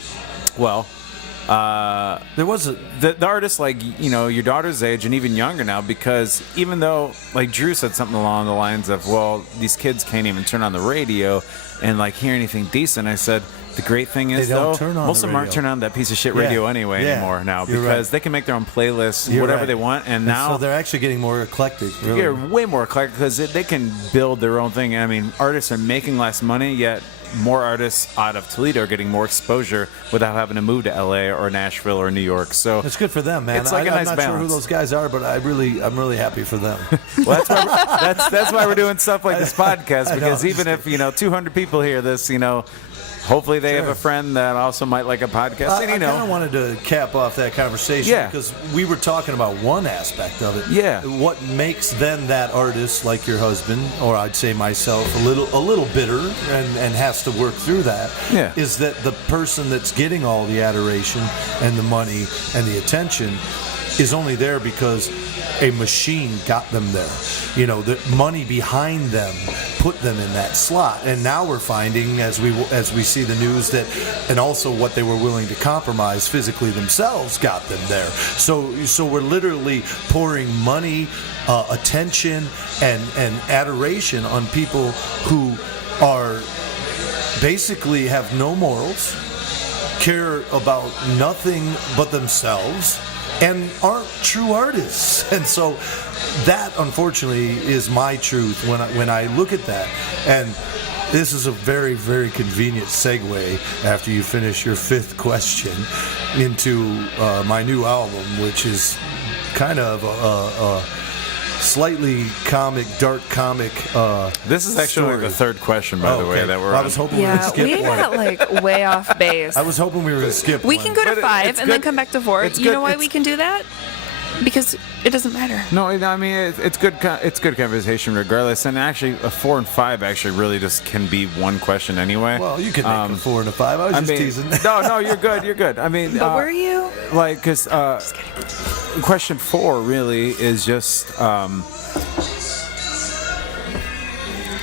there was the artists like, you know, your daughter's age and even younger now, because even though, like Drew said something along the lines of, well, these kids can't even turn on the radio and like hear anything decent, I said, the great thing is, They don't though, turn on most the of them aren't radio. turning on that piece of shit radio anyway anymore now, You're because right. they can make their own playlists, You're whatever right. they want, and now so they're actually getting more eclectic. Really. they're way more eclectic because they can build their own thing. I mean, artists are making less money, yet more artists out of Toledo are getting more exposure without having to move to LA or Nashville or New York. So It's good for them, man. It's like a I'm nice not sure who balance. those guys are, but I'm really happy for them. well, that's why we're doing stuff like this podcast, I know, because I'm even just if 200 people hear this, hopefully they have Sure. a friend that also might like a podcast. I and, kind of wanted to cap off that conversation Yeah. because we were talking about one aspect of it. Yeah. What makes then that artist, like your husband, or I'd say myself, a little bitter and has to work through that, Yeah. is that the person that's getting all the adoration and the money and the attention is only there because a machine got them there. The money behind them put them in that slot. And now we're finding, as we see the news, that, and also what they were willing to compromise physically themselves got them there. So we're literally pouring money, attention, and adoration on people who are basically have no morals, care about nothing but themselves, and aren't true artists. And so that, unfortunately, is my truth when I look at that. And this is a very, very convenient segue after you finish your fifth question into my new album, which is kind of a slightly dark comic. this is actually story. the third question, by the way, Okay. that we're I on. was hoping we were going Yeah, to skip we one. got way off base. I was hoping we were going to skip We one. can go to But 5 it's and then good- come back to 4. it's You know good- why it's- we can do that? Because it doesn't matter. No, I mean it's good. It's good conversation regardless. And actually, a 4 and 5 actually really just can be one question anyway. Well, you can make a 4 and a 5. I was just teasing. No, you're good. You're good. I mean, But were you? because question 4 really is just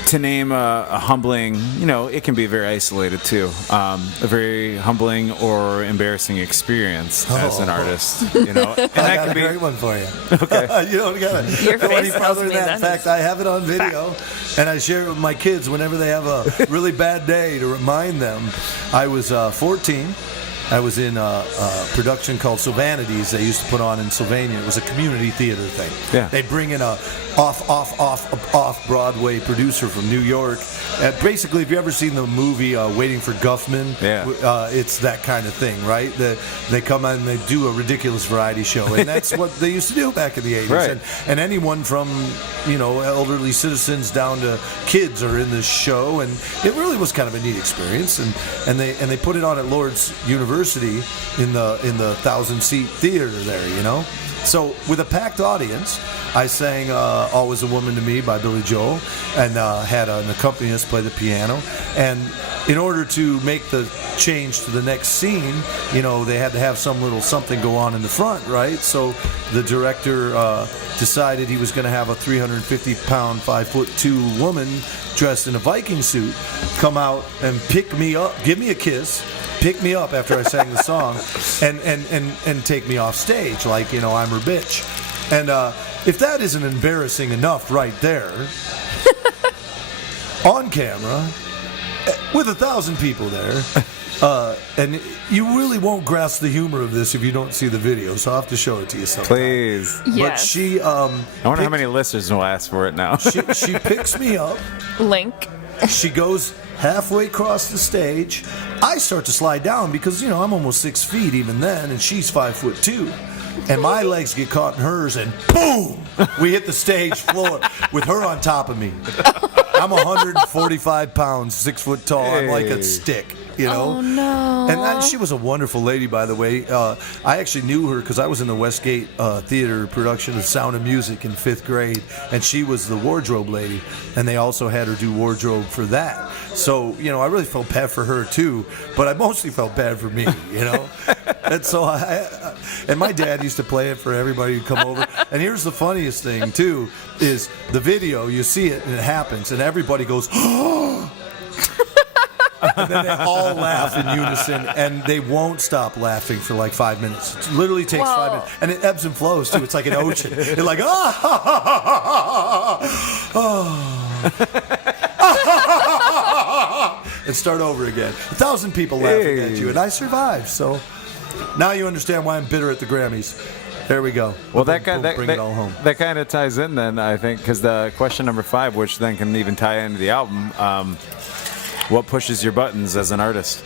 to name a humbling, it can be very isolated too, a very humbling or embarrassing experience as an artist, and I that got can a be great one for you. Okay. You don't got to Your go any face tells further me than that. that In fact, is I have it on video, and I share it with my kids whenever they have a really bad day to remind them. I was 14. I was in a production called Sylvanities they used to put on in Sylvania. It was a community theater thing. Yeah. They'd bring in a off Broadway producer from New York. Basically, if you ever seen the movie Waiting for Guffman, Yeah. it's that kind of thing, right? They come on and they do a ridiculous variety show, and that's what they used to do back in the 80s. Right. And anyone from elderly citizens down to kids are in this show, and it really was kind of a neat experience. And they put it on at Lord's University in the 1,000-seat theater there, So with a packed audience, I sang "Always a Woman to Me" by Billy Joel, and had an accompanist play the piano. And in order to make the change to the next scene, they had to have some little something go on in the front, right? So the director decided he was going to have a 350-pound, 5'2" woman dressed in a Viking suit come out and pick me up, give me a kiss, pick me up after I sang the song, and take me off stage like, I'm her bitch. And if that isn't embarrassing enough right there, on camera, with 1,000 people there, and you really won't grasp the humor of this if you don't see the video, so I'll have to show it to you sometime. Please. But Yes. she, I wonder how many listeners will ask for it now. she picks me up. Link. She goes halfway across the stage. I start to slide down because, I'm almost 6 feet even then, and she's 5'2". And my legs get caught in hers, and boom! We hit the stage floor with her on top of me. I'm 145 pounds, 6 foot tall. I'm like a stick, Oh, no. And she was a wonderful lady, by the way. I actually knew her because I was in the Westgate theater production of Sound of Music in 5th grade, and she was the wardrobe lady, and they also had her do wardrobe for that. So, I really felt bad for her, too, but I mostly felt bad for me, And so and my dad used to play it for everybody who'd come over. And here's the funniest thing, too, is the video, you see it, and it happens, and everybody goes, oh! And then they all laugh in unison, and they won't stop laughing for like 5 minutes. It literally takes 5 minutes, and it ebbs and flows too. It's like an ocean. It's like and start over again. 1,000 people laughing at you, and I survived. So now you understand why I'm bitter at the Grammys. There we go. Well, Bring it all home. that kind of ties in then, I think, because the question number 5, which then can even tie into the album, what pushes your buttons as an artist?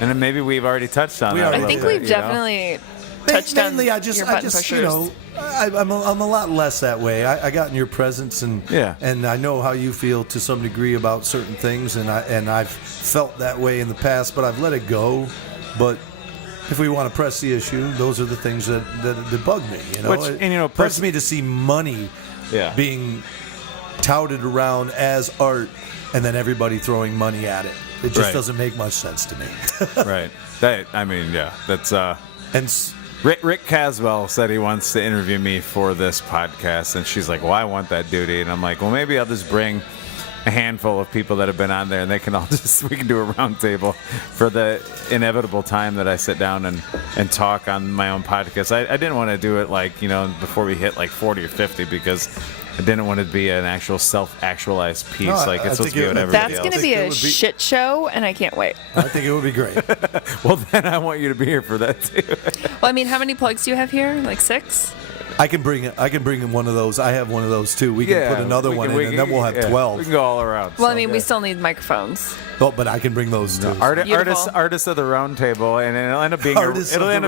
And then maybe we've already touched on that. I think we've definitely touched Mainly, on I just, your button pushers. I'm a lot less that way. I got in your presence, and I know how you feel to some degree about certain things, and I've felt that way in the past, but I've let it go. But if we want to press the issue, those are the things that bug me. It bugs me to see money being touted around as art, and then everybody throwing money at it. It just doesn't make much sense to me. Right. That's and. Rick Caswell said he wants to interview me for this podcast, and she's like, well, I want that duty. And I'm like, well, maybe I'll just bring a handful of people that have been on there, and we can do a round table for the inevitable time that I sit down and talk on my own podcast. I didn't want to do it before we hit 40 or 50, because I didn't want it to be an actual self-actualized piece. It's supposed to be what everybody That's else. going to be a shit show, and I can't wait. I think it would be great. Well, then I want you to be here for that, too. Well, I mean, how many plugs do you have here? 6? I can bring in one of those. I have one of those too. We can put another one in, and then we'll have 12. We can go all around. Well, we still need microphones. Oh, but I can bring those too. Artists of the round table, and it'll end up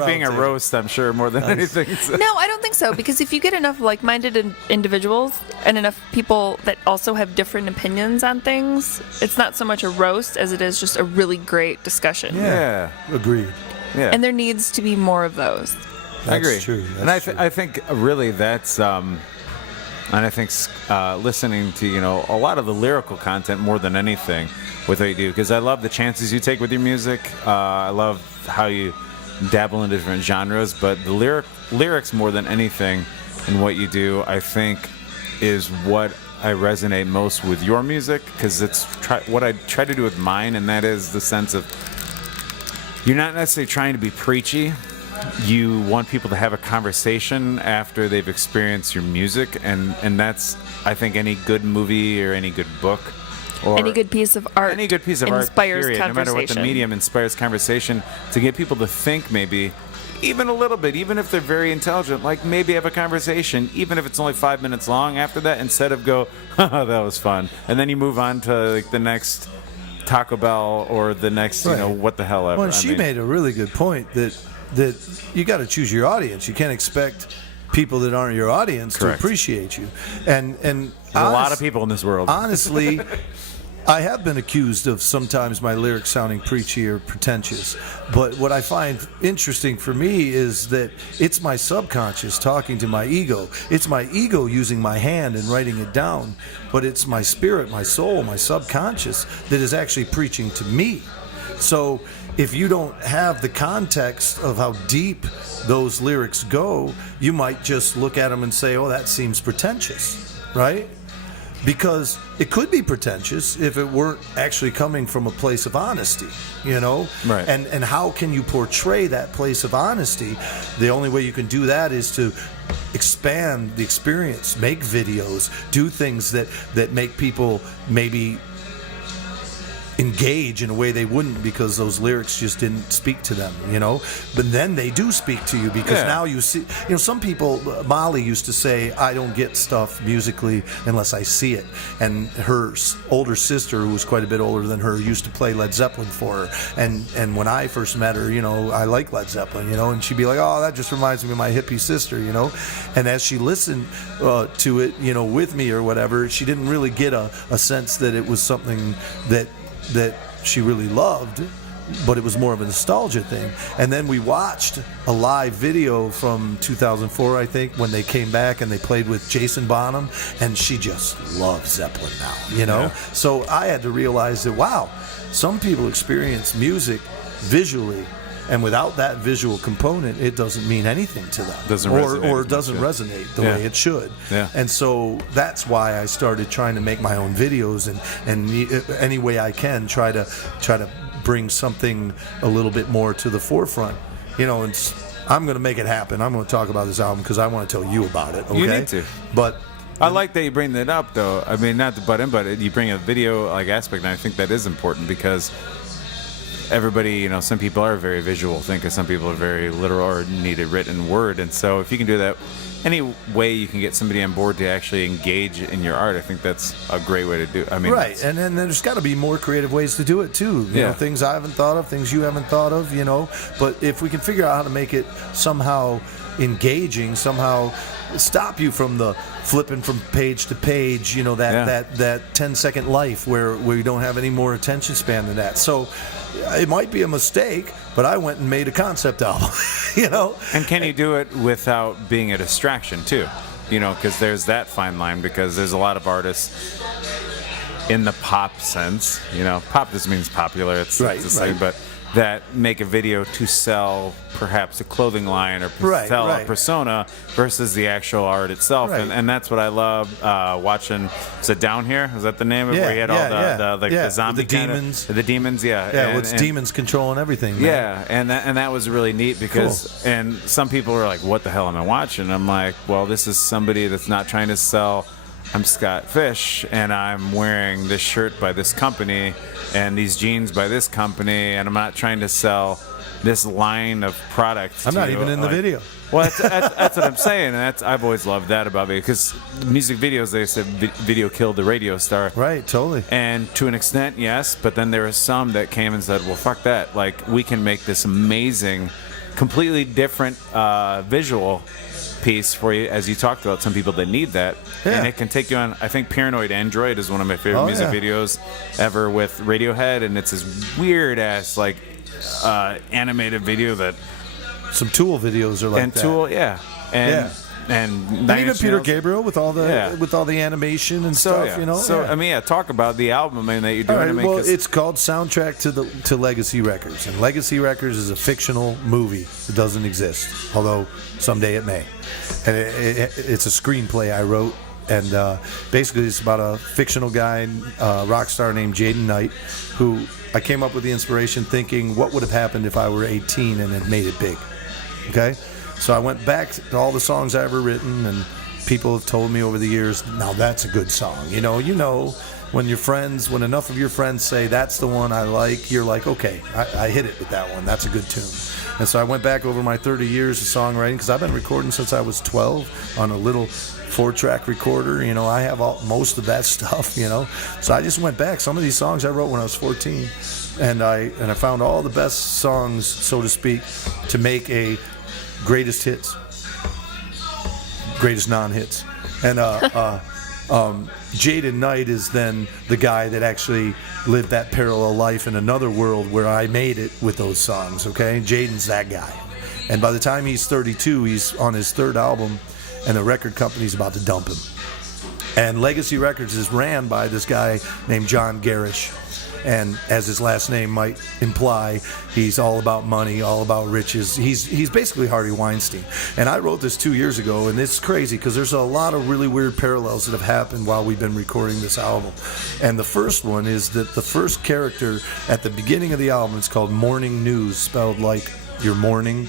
being a roast, I'm sure, more than anything. So. No, I don't think so, because if you get enough like-minded individuals and enough people that also have different opinions on things, it's not so much a roast as it is just a really great discussion. Yeah. Agreed. Yeah. And there needs to be more of those. That's I agree. True. I think really that's, and I think listening to a lot of the lyrical content more than anything with what you do, because I love the chances you take with your music. I love how you dabble in different genres, but the lyrics more than anything in what you do, I think, is what I resonate most with your music, because it's what I try to do with mine, and that is the sense of you're not necessarily trying to be preachy. You want people to have a conversation after they've experienced your music, and that's, I think, any good movie or any good book or any good piece of art inspires period, conversation. no matter what the medium, inspires conversation to get people to think, maybe even a little bit, even if they're very intelligent, maybe have a conversation, even if it's only 5 minutes long after that, instead of go, that was fun, and then you move on to the next Taco Bell or the next what the hell ever. Well, she made a really good point that you got to choose your audience. You can't expect people that aren't your audience to appreciate you. And there's a lot of people in this world. Honestly, I have been accused of sometimes my lyrics sounding preachy or pretentious. But what I find interesting for me is that it's my subconscious talking to my ego. It's my ego using my hand and writing it down. But it's my spirit, my soul, my subconscious that is actually preaching to me. So if you don't have the context of how deep those lyrics go, you might just look at them and say, oh, that seems pretentious, right? Because it could be pretentious if it weren't actually coming from a place of honesty, Right. And how can you portray that place of honesty? The only way you can do that is to expand the experience, make videos, do things that make people maybe engage in a way they wouldn't, because those lyrics just didn't speak to them, But then they do speak to you, because now you see, some people, Molly used to say, I don't get stuff musically unless I see it. And her older sister, who was quite a bit older than her, used to play Led Zeppelin for her. And when I first met her, I like Led Zeppelin, and she'd be like, oh, that just reminds me of my hippie sister, And as she listened to it, with me or whatever, she didn't really get a sense that it was something that she really loved, but it was more of a nostalgia thing. And then we watched a live video from 2004, I think, when they came back and they played with Jason Bonham, and she just loves Zeppelin now, Yeah. So I had to realize that, wow, some people experience music visually, and without that visual component, it doesn't mean anything to them. Or it doesn't resonate the way it should. Yeah. And so that's why I started trying to make my own videos, and any way I can try to bring something a little bit more to the forefront. I'm going to make it happen. I'm going to talk about this album because I want to tell you about it. Okay? You need to. But I like that you bring that up, though. I mean, not to butt in, but you bring a video like aspect, and I think that is important because everybody, some people are very visual thinkers, some people are very literal or need a written word, and so if you can do that, any way you can get somebody on board to actually engage in your art, I think that's a great way to do it. I mean, right, and then there's got to be more creative ways to do it too. You know, things I haven't thought of, things you haven't thought of. But if we can figure out how to make it somehow engaging, somehow stop you from the flipping from page to page, that 10-second life where you don't have any more attention span than that. So it might be a mistake, but I went and made a concept album, And can you do it without being a distraction too? Because there's that fine line, because there's a lot of artists in the pop sense, pop just means popular, it's the same, but that make a video to sell perhaps a clothing line or sell a persona versus the actual art itself. Right. And that's what I love watching. Is it Down Here? Is that the name of it? Where he had all the zombie the demons. The demons, yeah. Yeah, it's demons controlling everything, man. Yeah, and that was really neat because, and some people were like, what the hell am I watching? I'm like, well, this is somebody that's not trying to sell. I'm Scott Fish, and I'm wearing this shirt by this company and these jeans by this company, and I'm not trying to sell this line of products. I'm not even in the video. Well, that's what I'm saying, and I've always loved that about it, because music videos, they said video killed the radio star. Right, totally. And to an extent, yes, but then there were some that came and said, well, fuck that. Like, we can make this amazing, completely different visual piece for you, as you talked about, some people that need that, and it can take you on. I think Paranoid Android is one of my favorite music videos ever with Radiohead, and it's this weird ass like animated video that some Tool videos are like and that. Tool, and even Peter Gabriel with all the animation and stuff, So I mean, talk about the album that you're doing. All right, I mean, well, it's called Soundtrack to Legacy Records, and Legacy Records is a fictional movie that doesn't exist, although someday it may. And it's a screenplay I wrote, and basically it's about a fictional guy, rock star named Jaden Knight, who I came up with the inspiration thinking, what would have happened if I were 18 and had made it big? Okay? So I went back to all the songs I ever written, and people have told me over the years, now that's a good song. When enough of your friends say that's the one I like, you're like, okay, I hit it with that one. That's a good tune. And so I went back over my 30 years of songwriting, because I've been recording since I was 12 on a little 4-track recorder. I have most of that stuff, So I just went back. Some of these songs I wrote when I was 14, and I found all the best songs, so to speak, to make a greatest hits, greatest non-hits. And Jaden Knight is then the guy that actually lived that parallel life in another world where I made it with those songs, okay? Jaden's that guy. And by the time he's 32, he's on his third album, and the record company's about to dump him. And Legacy Records is ran by this guy named John Garish. And as his last name might imply, he's all about money, all about riches. He's basically Harvey Weinstein. And I wrote this 2 years ago, and it's crazy because there's a lot of really weird parallels that have happened while we've been recording this album. And the first one is that the first character at the beginning of the album is called Morning News, spelled like your morning.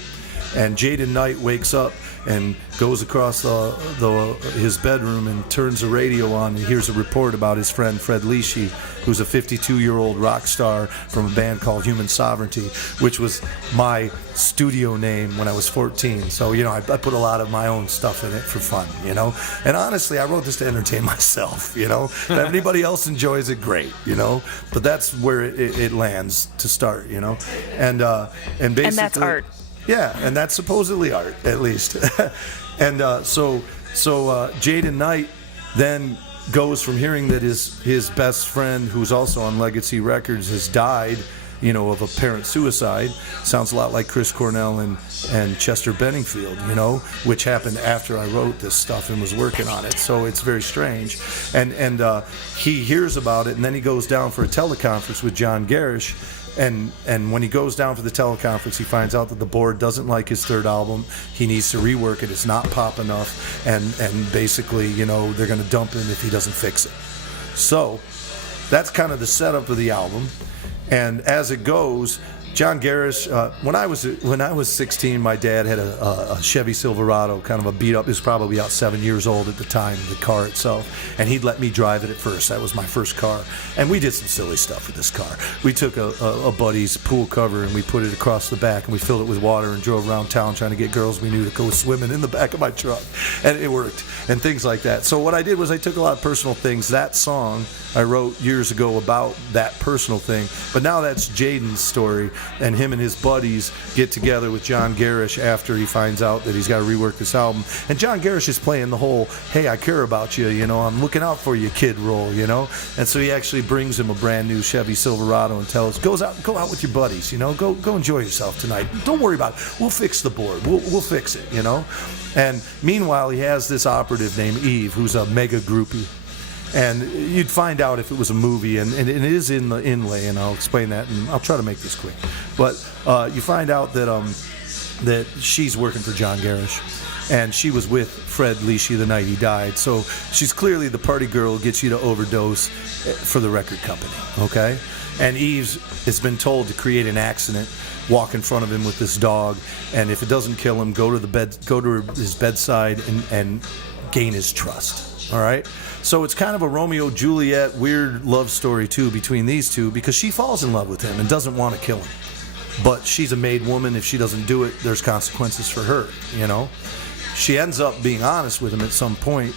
And Jaden Knight wakes up and goes across his bedroom and turns the radio on and hears a report about his friend Fred Leachy, who's a 52-year-old rock star from a band called Human Sovereignty, which was my studio name when I was 14. So, I put a lot of my own stuff in it for fun, And honestly, I wrote this to entertain myself, If anybody else enjoys it, great, But that's where it lands to start, And basically... And that's art. Yeah, and that's supposedly art, at least. And so Jaden Knight then goes from hearing that his best friend, who's also on Legacy Records, has died, of apparent suicide. Sounds a lot like Chris Cornell and Chester Benningfield, which happened after I wrote this stuff and was working on it. So it's very strange. And he hears about it, and then he goes down for a teleconference with John Garish. And when he goes down for the teleconference, he finds out that the board doesn't like his third album. He needs to rework it. It's not pop enough. And basically, they're going to dump him if he doesn't fix it. So that's kind of the setup of the album. And as it goes, John Garish. When I was 16, my dad had a Chevy Silverado, kind of a beat up. It was probably about 7 years old at the time, the car itself, and he'd let me drive it at first. That was my first car, and we did some silly stuff with this car. We took a buddy's pool cover and we put it across the back, and we filled it with water and drove around town trying to get girls we knew to go swimming in the back of my truck, and it worked, and things like that. So what I did was I took a lot of personal things. That song I wrote years ago about that personal thing, but now that's Jaden's story, and him and his buddies get together with John Garish after he finds out that he's got to rework this album, and John Garish is playing the whole, hey, I care about you, you know, I'm looking out for you kid role, you know, and so he actually brings him a brand new Chevy Silverado and tells, go out with your buddies, you know, go enjoy yourself tonight, don't worry about it, we'll fix the board, we'll fix it, you know. And meanwhile, he has this operative named Eve, who's a mega groupie. And you'd find out if it was a movie, and it is in the inlay, and I'll explain that, and I'll try to make this quick. But you find out that she's working for John Garish, and she was with Fred Leachy the night he died. So she's clearly the party girl who gets you to overdose for the record company, okay? And Eve has been told to create an accident, walk in front of him with this dog, and if it doesn't kill him, go to his bedside and gain his trust. All right? So it's kind of a Romeo Juliet weird love story too between these two, because she falls in love with him and doesn't want to kill him. But she's a made woman. If she doesn't do it, there's consequences for her, you know? She ends up being honest with him at some point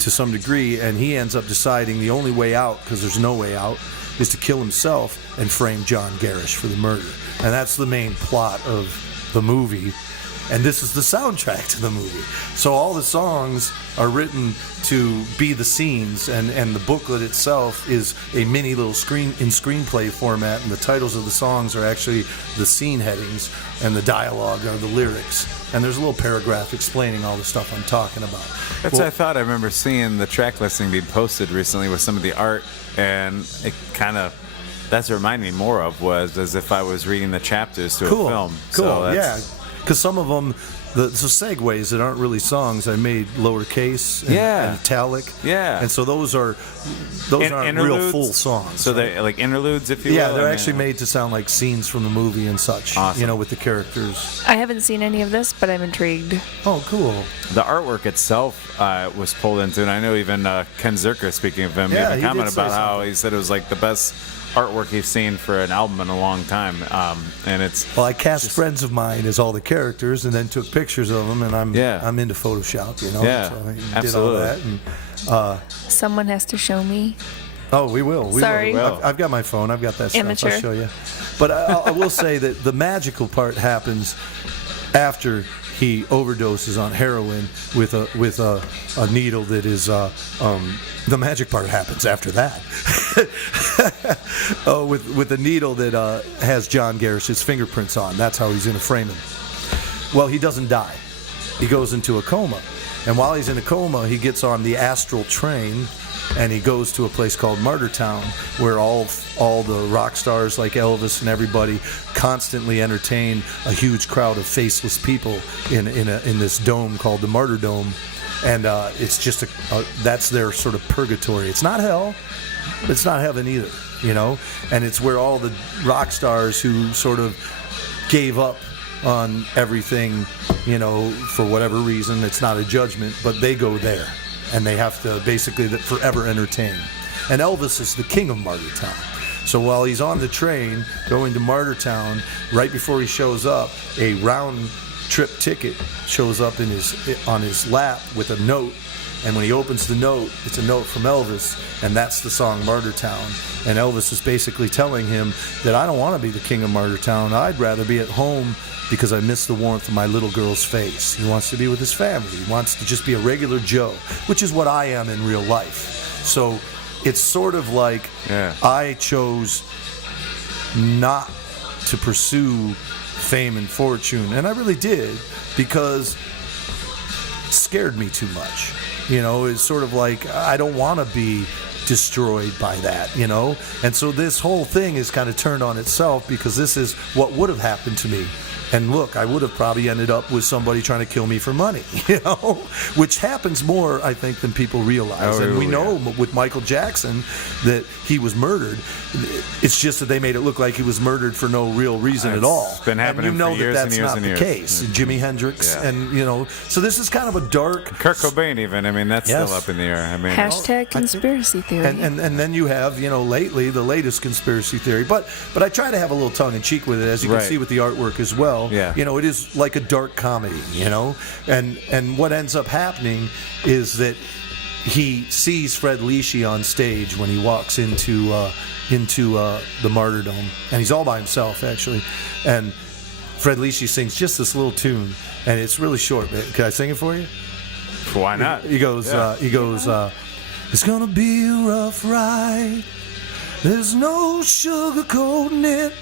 to some degree, and he ends up deciding the only way out, because there's no way out, is to kill himself and frame John Garish for the murder. And that's the main plot of the movie. And this is the soundtrack to the movie. So all the songs are written to be the scenes, and the booklet itself is a mini little screenplay format, and the titles of the songs are actually the scene headings, and the dialogue are the lyrics. And there's a little paragraph explaining all the stuff I'm talking about. That's what I thought. I remember seeing the track listing being posted recently with some of the art, and it kind of, that's what it reminded me more of, was as if I was reading the chapters to a film. Cool, So yeah. Because some of them, the segues that aren't really songs, I made lowercase and italic. Yeah. And so those aren't real full songs. So they're like interludes, if you will? Yeah, they're actually made to sound like scenes from the movie and such, awesome. You know, with the characters. I haven't seen any of this, but I'm intrigued. Oh, cool. The artwork itself was pulled into, and I know even Ken Zerka, speaking of him, Yeah, made he a comment did say about how something. he said it was like the best artwork he's seen for an album in a long time, and it's Well, I cast friends of mine as all the characters, and then took pictures of them, and I'm into Photoshop, you know. Yeah, so I absolutely. did all that. And, Someone has to show me. oh, we will. Sorry. Will. I've got my phone. I've got that Amateur. stuff. I'll show you. But I will say that the magical part happens after he overdoses on heroin with a needle that is the magic part happens after that. With a needle that has John Garish's fingerprints on. That's how he's going to frame him. Well, he doesn't die. He goes into a coma. And while he's in a coma, he gets on the astral train, and he goes to a place called Martyrtown, where all the rock stars like Elvis and everybody constantly entertain a huge crowd of faceless people in this dome called the Martyr Dome. And it's just that's their sort of purgatory. It's not hell, but it's not heaven either, you know. And it's where all the rock stars who sort of gave up on everything, you know, for whatever reason. It's not a judgment, but they go there, and they have to basically forever entertain. And Elvis is the king of Martyrtown. So while he's on the train going to Martyrtown, right before he shows up, a round trip ticket shows up on his lap with a note, and when he opens the note, it's a note from Elvis, and that's the song Martyrtown. And Elvis is basically telling him that I don't want to be the king of Martyrtown. I'd rather be at home because I miss the warmth of my little girl's face. He wants to be with his family. He wants to just be a regular Joe, which is what I am in real life. So it's sort of like I chose not to pursue fame and fortune, and I really did, because it scared me too much. You know, it's sort of like I don't want to be destroyed by that, you know. And so this whole thing is kind of turned on itself, because this is what would have happened to me And look, I would have probably ended up with somebody trying to kill me for money, which happens more, I think, than people realize. And we know with Michael Jackson that he was murdered. It's just that they made it look like he was murdered for no real reason at all. It's been happening and you know for years that that's and years not and the years. case. Jimi Hendrix, and so this is kind of a dark. Kurt Cobain, even. I mean, that's still up in the air. I mean, Hashtag conspiracy theory. And then you have, lately the latest conspiracy theory. But I try to have a little tongue in cheek with it, as you can see with the artwork as well. Yeah. It is like a dark comedy, And what ends up happening is that he sees Fred Leachy on stage when he walks into the Martyrdom, and he's all by himself actually. And Fred Leachy sings just this little tune, and it's really short. Can I sing it for you? Why not? He goes, it's gonna be a rough ride. There's no sugarcoating it,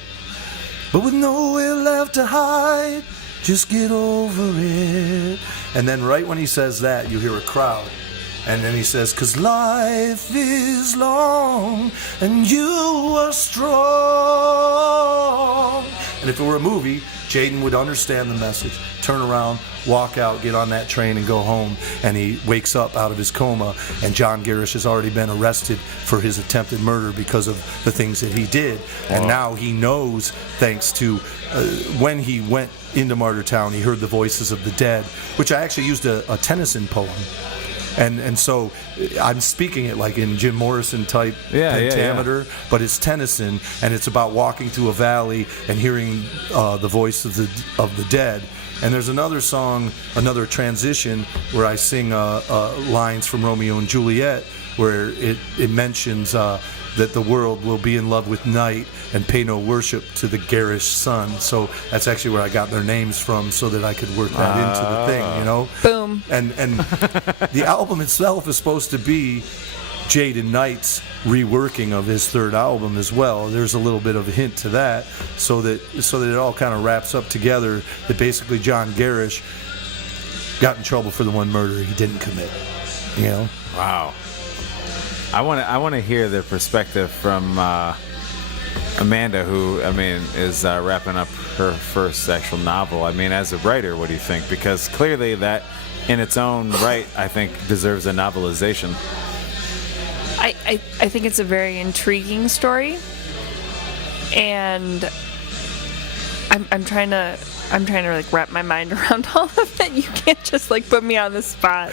but with nowhere left to hide, just get over it. And then right when he says that, you hear a crowd. And then he says, 'cause life is long and you are strong. And if it were a movie, Jaden would understand the message, turn around, walk out, get on that train and go home. And he wakes up out of his coma, and John Garish has already been arrested for his attempted murder because of the things that he did. And now he knows, thanks to when he went into Martyrtown, he heard the voices of the dead, which I actually used a Tennyson poem. And so I'm speaking it like in Jim Morrison type pentameter, but it's Tennyson, and it's about walking through a valley and hearing the voice of the dead. And there's another song, another transition, where I sing lines from Romeo and Juliet, where it mentions that the world will be in love with night and pay no worship to the garish sun. So that's actually where I got their names from, so that I could work that into the thing, Boom. And the album itself is supposed to be Jaden Knight's reworking of his third album as well. There's a little bit of a hint to that, so that it all kind of wraps up together, that basically John Garish got in trouble for the one murder he didn't commit. Wow. I want to hear the perspective from Amanda, who is wrapping up her first actual novel. As a writer, what do you think? Because clearly that, in its own right, I think deserves a novelization. I think it's a very intriguing story, and I'm trying to like wrap my mind around all of it. You can't just like put me on the spot.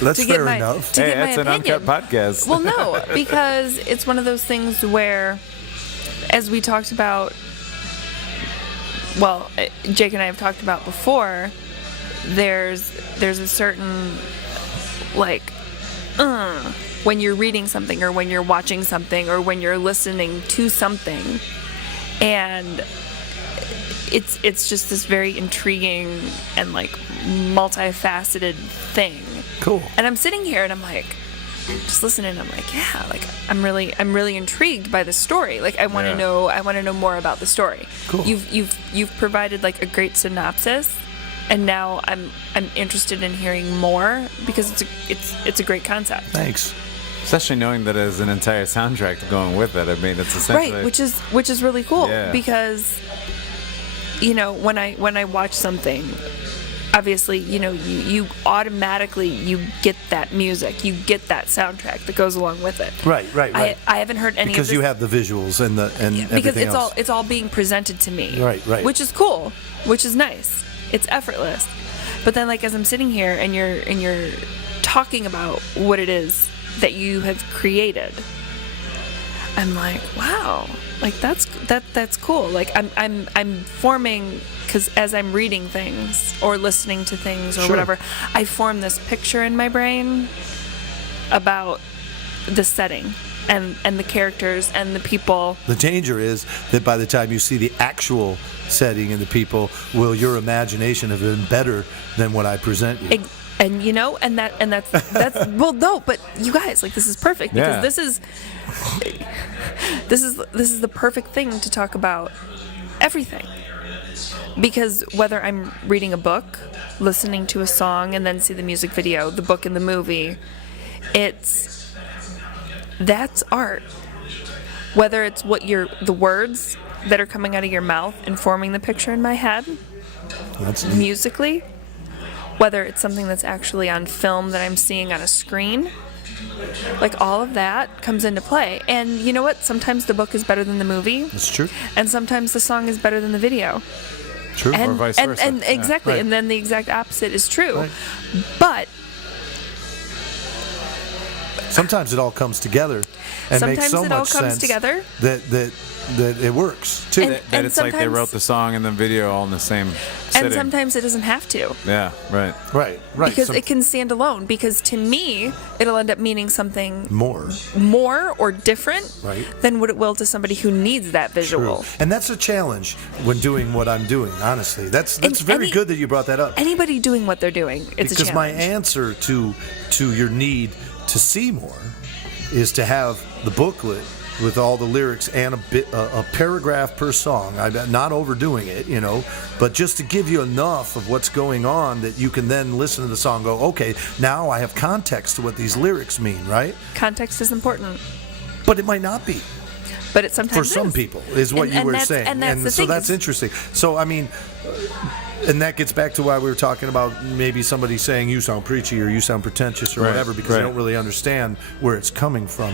That's fair enough. Hey, that's an uncut podcast. Well, no, because it's one of those things where, as we talked about, Jake and I have talked about before, there's a certain when you're reading something, or when you're watching something, or when you're listening to something, and it's just this very intriguing and multifaceted thing. Cool. And I'm sitting here and I'm just listening. I'm I'm really intrigued by the story. I want to know more about the story. Cool. You've provided a great synopsis, and now I'm interested in hearing more, because it's a great concept. Thanks. Especially knowing that there's an entire soundtrack going with it. It's essentially right, which is really cool, because when I watch something, obviously you automatically get that music, you get that soundtrack that goes along with it. Right. I haven't heard any because of this, you have the visuals and because everything else. it's all being presented to me. Right. Which is cool, which is nice. It's effortless. But then as I'm sitting here and you're talking about what it is that you have created, I'm wow, that's cool. I'm forming, because as I'm reading things or listening to things or whatever, I form this picture in my brain about the setting and the characters and the people. The danger is that by the time you see the actual setting and the people, will your imagination have been better than what I present you? And that's well, no, but you guys, this is perfect, because this is the perfect thing to talk about everything. Because whether I'm reading a book, listening to a song, and then see the music video, the book and the movie, that's art. Whether it's the words that are coming out of your mouth and forming the picture in my head, musically, whether it's something that's actually on film that I'm seeing on a screen. Like, all of that comes into play. And you know what? Sometimes the book is better than the movie. That's true. And sometimes the song is better than the video. True. And, or vice versa. And exactly. Right. And then the exact opposite is true. Right. But sometimes it all comes together and makes so much sense together that it works too. And it's like they sometimes- wrote the song and the video all in the same sitting. and sometimes it doesn't have to. Yeah, right. right. Because it can stand alone. Because to me, it'll end up meaning something more or different Right. than what it will to somebody who needs that visual. true. And that's a challenge when doing what I'm doing. Honestly, that's And very good that you brought that up. Anybody doing what they're doing, it's a Because my challenge. answer to your need to see more is to have the booklet with all the lyrics and a paragraph per song. I'm not overdoing it, but just to give you enough of what's going on that you can then listen to the song and go, okay, now I have context to what these lyrics mean, right? Context is important, But it might not be. but it sometimes For some is. people, is what And- you and were that's- saying. and that's the so thing that's is- interesting. So, I mean, and that gets back to why we were talking about maybe somebody saying you sound preachy or you sound pretentious or Right, whatever because right. they don't really understand where it's coming from,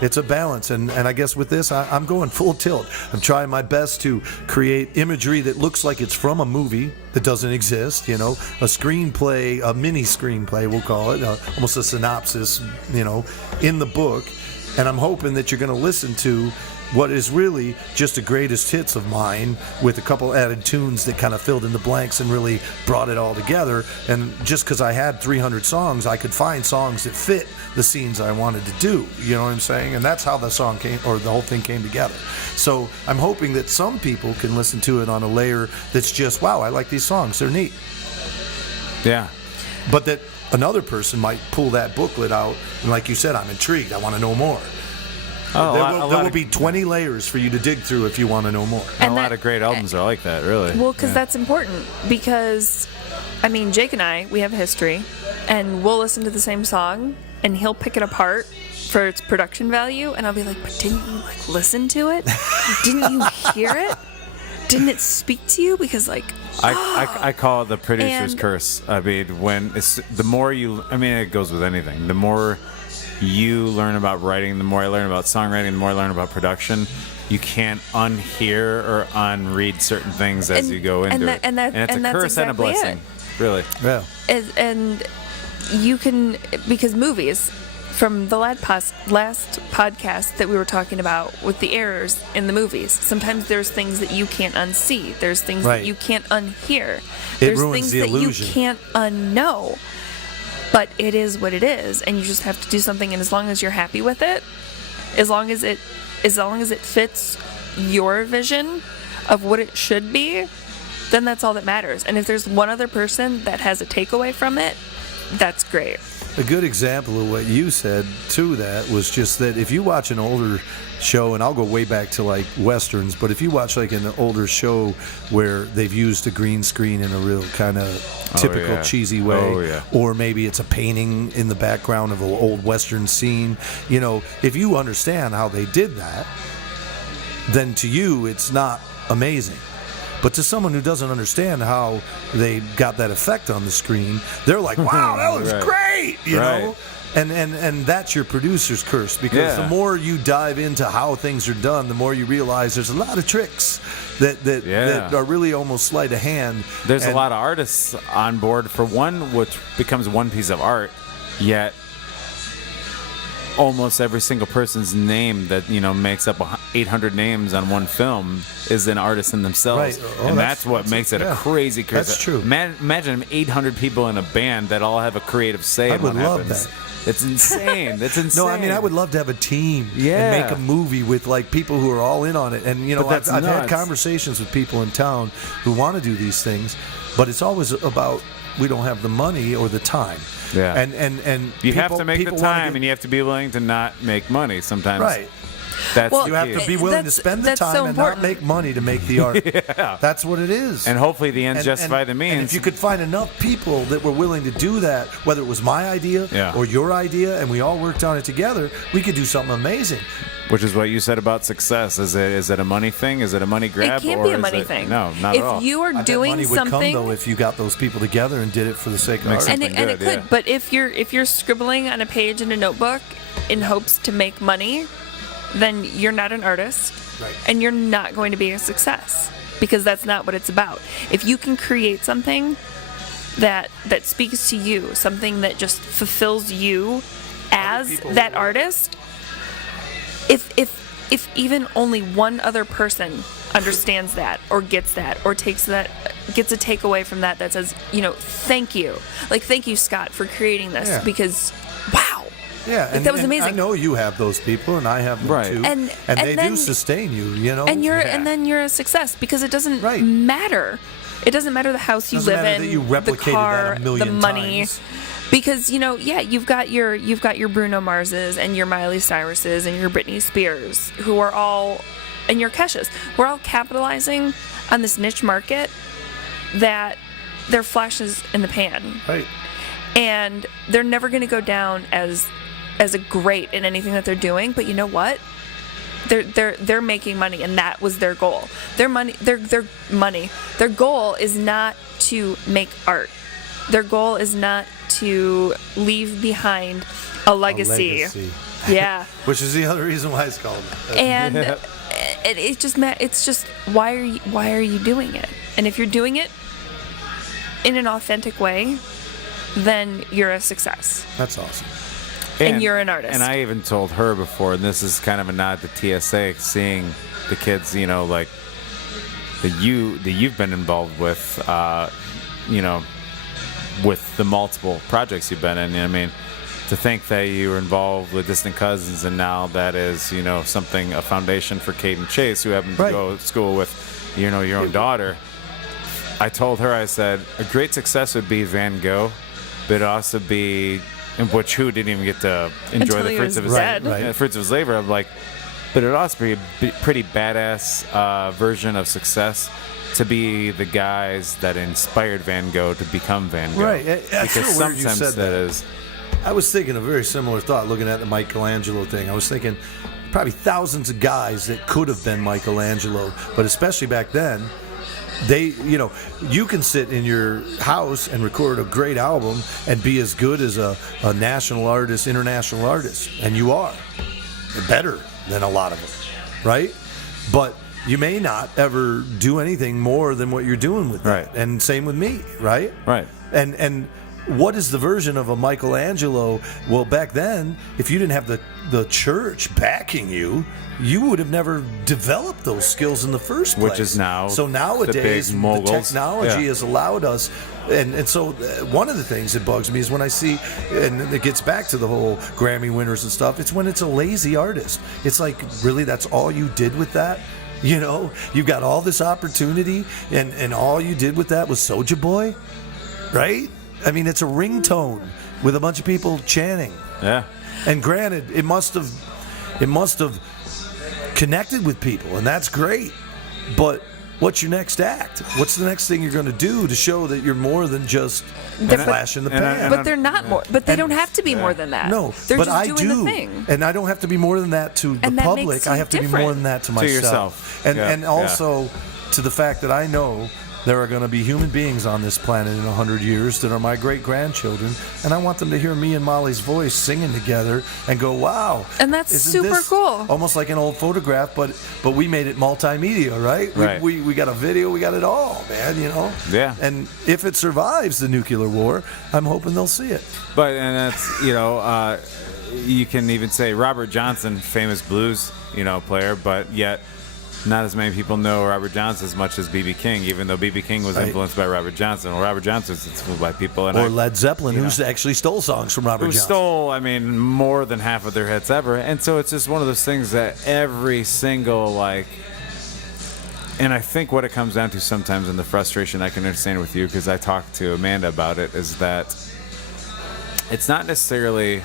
It's a balance. And I guess with this, I'm going full tilt. I'm trying my best to create imagery that looks like it's from a movie that doesn't exist, a screenplay, a mini screenplay, we'll call it, almost a synopsis, in the book. And I'm hoping that you're going to listen to what is really just a greatest hits of mine with a couple added tunes that kind of filled in the blanks and really brought it all together. And just because I had 300 songs, I could find songs that fit the scenes I wanted to do. You know what I'm saying? And that's how the song came, or the whole thing came together. So I'm hoping that some people can listen to it on a layer that's just, wow, I like these songs. They're neat. Yeah. But that another person might pull that booklet out and, like you said, I'm intrigued. I want to know more. Oh, There will be 20 layers for you to dig through if you want to know more. a And lot that- of great albums are like that, really. Well, because Yeah. that's important. Because, I mean, Jake and I, we have a history, and we'll listen to the same song, and he'll pick it apart for its production value, and I'll be like, but didn't you, listen to it? Didn't you hear it? Didn't it speak to you? Because, I call it the producer's And- curse. I mean, when it's the more you, I mean, it goes with anything. The more you learn about writing, the more I learn about songwriting, the more I learn about production. You can't unhear or unread certain things as And- you go into it. and it's a that's curse and a exactly blessing, really. Yeah. and you can, because movies, from the last podcast that we were talking about with the errors in the movies, sometimes there's things that you can't unsee. There's things Right. that you can't unhear. It There's ruins things the that illusion. you can't unknow. But it is what it is, and you just have to do something. And as long as you're happy with it, as long as it fits your vision of what it should be, then that's all that matters. And if there's one other person that has a takeaway from it, that's great. A good example of what you said to that was just that if you watch an older show, and I'll go way back to like westerns, but if you watch like an older show where they've used a green screen in a real kind of typical yeah. cheesy way, Oh, yeah. or maybe it's a painting in the background of an old western scene, if you understand how they did that, then to you it's not amazing. But to someone who doesn't understand how they got that effect on the screen, they're like, wow, that was Right. great, you Right. know? And that's your producer's curse, because Yeah. the more you dive into how things are done, the more you realize there's a lot of tricks that are really almost sleight of hand. There's a And- lot of artists on board for one, which becomes one piece of art, yet almost every single person's name that makes up 800 names on one film is an artist in themselves, Right. Oh, and that's- that's what that's- makes it yeah. a crazy. That's true. Imagine 800 people in a band that all have a creative say. I in would what love happens. that. It's insane. That's insane. No, I mean, I would love to have a team Yeah. and make a movie with like people who are all in on it. And But that's I've had nuts. conversations with people in town who want to do these things, but it's always about we don't have the money or the time. Yeah. And You have people- to make the people wanna time, get- and you have to be willing to not make money sometimes. right. That's Well, the You have key. to be willing to That's- spend the that's time so and not important. make money to make the art. Yeah. That's what it is. And hopefully the ends justify the means. And if you could find enough people that were willing to do that, whether it was my idea Yeah. or your idea, and we all worked on it together, we could do something amazing. Which is what you said about success. Is it a money thing? Is it a money grab? It can't or be a is money it, thing. No, not at all. If you are I bet doing money would something, come, though, if you got those people together and did it for the sake of Makes art. sense. and it good, could. yeah. But if you're scribbling on a page in a notebook in hopes to make money, then you're not an artist, Right. and you're not going to be a success because that's not what it's about. If you can create something that speaks to you, something that just fulfills you as people that will- artist, if even only one other person understands that or gets that or gets a takeaway from that says, thank you, thank you, Scott, for creating this, Yeah. because wow. Yeah, that was amazing. I know you have those people, and I have them Right. too, And they then- do sustain you. And Yeah. then you're a success because it doesn't Right. matter. It doesn't matter the house you Doesn't live matter in, that you the replicated car, that a million the money. times. Because you've got your Bruno Marses and your Miley Cyruses and your Britney Spears, who are all, and your Keshas. We're all capitalizing on this niche market that they're flashes in the pan, Right. and they're never going to go down as a great in anything that they're doing. But you know what? They're making money, and that was their goal. Their goal is not to make art. Their goal is not to leave behind a legacy. Yeah. Which is the other reason why it's called that. And it's just why are you doing it? And if you're doing it in an authentic way, then you're a success. That's awesome. And you're an artist. And I even told her before, and this is kind of a nod to TSA, seeing the kids, that you've been involved with, with the multiple projects you've been in. I mean, to think that you were involved with Distant Cousins, and now that is, a foundation for Kate and Chase, who happen to Right. go to school with, your own daughter. I told her, I said, a great success would be Van Gogh, but it'd also be, who didn't even get to enjoy Until the he fruits was of his dead. fruits of his labor. I'm like, but it'd also be a pretty badass version of success to be the guys that inspired Van Gogh to become Van Gogh. Right. That's Because so weird you sometimes said that. is. I was thinking a very similar thought looking at the Michelangelo thing. I was thinking probably thousands of guys that could have been Michelangelo, but especially back then, you can sit in your house and record a great album and be as good as a national artist, international artist, and you are better than a lot of them, right? But you may not ever do anything more than what you're doing with that. Right. And same with me, right? Right. And what is the version of a Michelangelo? Well, back then, if you didn't have the church backing you, you would have never developed those skills in the first place. Which is now So nowadays, the big the moguls. technology Yeah. has allowed us. And so one of the things that bugs me is when I see, and it gets back to the whole Grammy winners and stuff, it's when it's a lazy artist. It's like, really, that's all you did with that? You've got all this opportunity, and all you did with that was Soulja Boy, right? I mean, it's a ringtone with a bunch of people chanting. Yeah. And granted, it must have connected with people, and that's great. But what's your next act? What's the next thing you're going to do to show that you're more than just a flash in the pan? But they're not more. But they don't have to be more than that. No, they're but just I doing do, the thing. and I don't have to be more than that to the And that public. makes I you have to be different. more than that to myself. yourself. And Yeah, and also to the fact that I know there are going to be human beings on this planet in 100 years that are my great-grandchildren, and I want them to hear me and Molly's voice singing together and go, wow. And that's isn't super this cool. Almost like an old photograph, but we made it multimedia, right? Right. We got a video, we got it all, man, Yeah. And if it survives the nuclear war, I'm hoping they'll see it. And that's, you can even say Robert Johnson, famous blues, player, but yet not as many people know Robert Johnson as much as B.B. King, even though B.B. King was Right. influenced by Robert Johnson. Well, Robert Johnson was influenced by people. And Or Led Zeppelin, you who's actually stole songs from Robert who Johnson. stole, more than half of their hits ever. And so it's just one of those things that every single, and I think what it comes down to sometimes, and the frustration I can understand with you, because I talked to Amanda about it, is that it's not necessarily,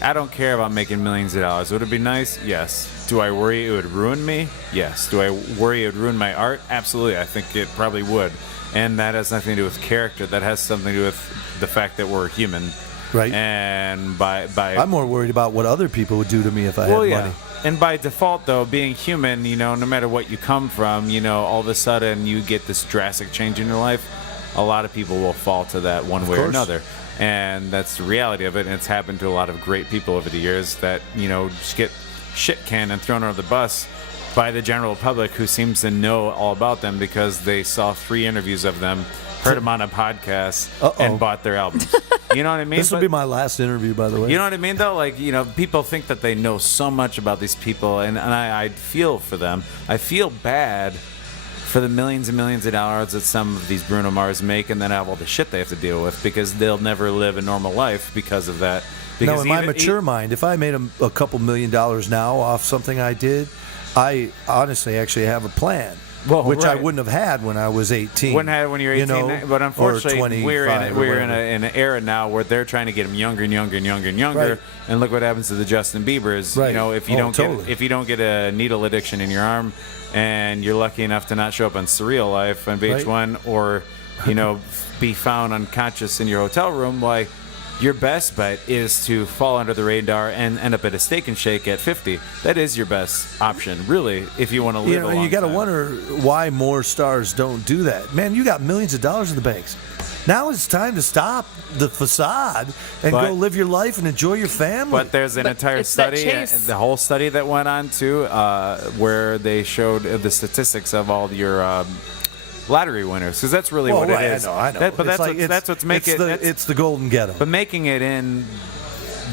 I don't care about making millions of dollars. Would it be nice? Yes. Do I worry it would ruin me? Yes. Do I worry it would ruin my art? Absolutely. I think it probably would. And that has nothing to do with character. That has something to do with the fact that we're human Right. And by I'm more worried about what other people would do to me if I had money. And by default, though, being human, no matter what you come from, all of a sudden you get this drastic change in your life. A lot of people will fall to that one way or another. And that's the reality of it. And it's happened to a lot of great people over the years that, just get shit canned and thrown under the bus by the general public who seems to know all about them because they saw 3 interviews of them, heard them on a podcast, and bought their albums. You know what I mean? This will be my last interview, by the way. You know what I mean, though? Like, people think that they know so much about these people, and I feel for them. I feel bad for the millions and millions of dollars that some of these Bruno Mars make and then have all the shit they have to deal with because they'll never live a normal life because of that. Because in my mature mind, if I made a couple $1 million now off something I did, I honestly actually have a plan. Which I wouldn't have had when I was 18. Wouldn't have when you were 18. But unfortunately, we're in an era now where they're trying to get them younger and younger and younger and younger. Right. And look what happens to the Justin Biebers. Right. If you don't get a needle addiction in your arm, and you're lucky enough to not show up on Surreal Life on VH1, or be found unconscious in your hotel room, like, your best bet is to fall under the radar and end up at a Steak and Shake at 50. That is your best option, really, if you want to live a long time. You got to wonder why more stars don't do that. Man, you got millions of dollars in the banks. Now it's time to stop the facade and go live your life and enjoy your family. But there's an entire study, the whole study that went on, too, where they showed the statistics of all your lottery winners, because that's really what it is. I know. That's what's making it. It's the golden ghetto. But making it in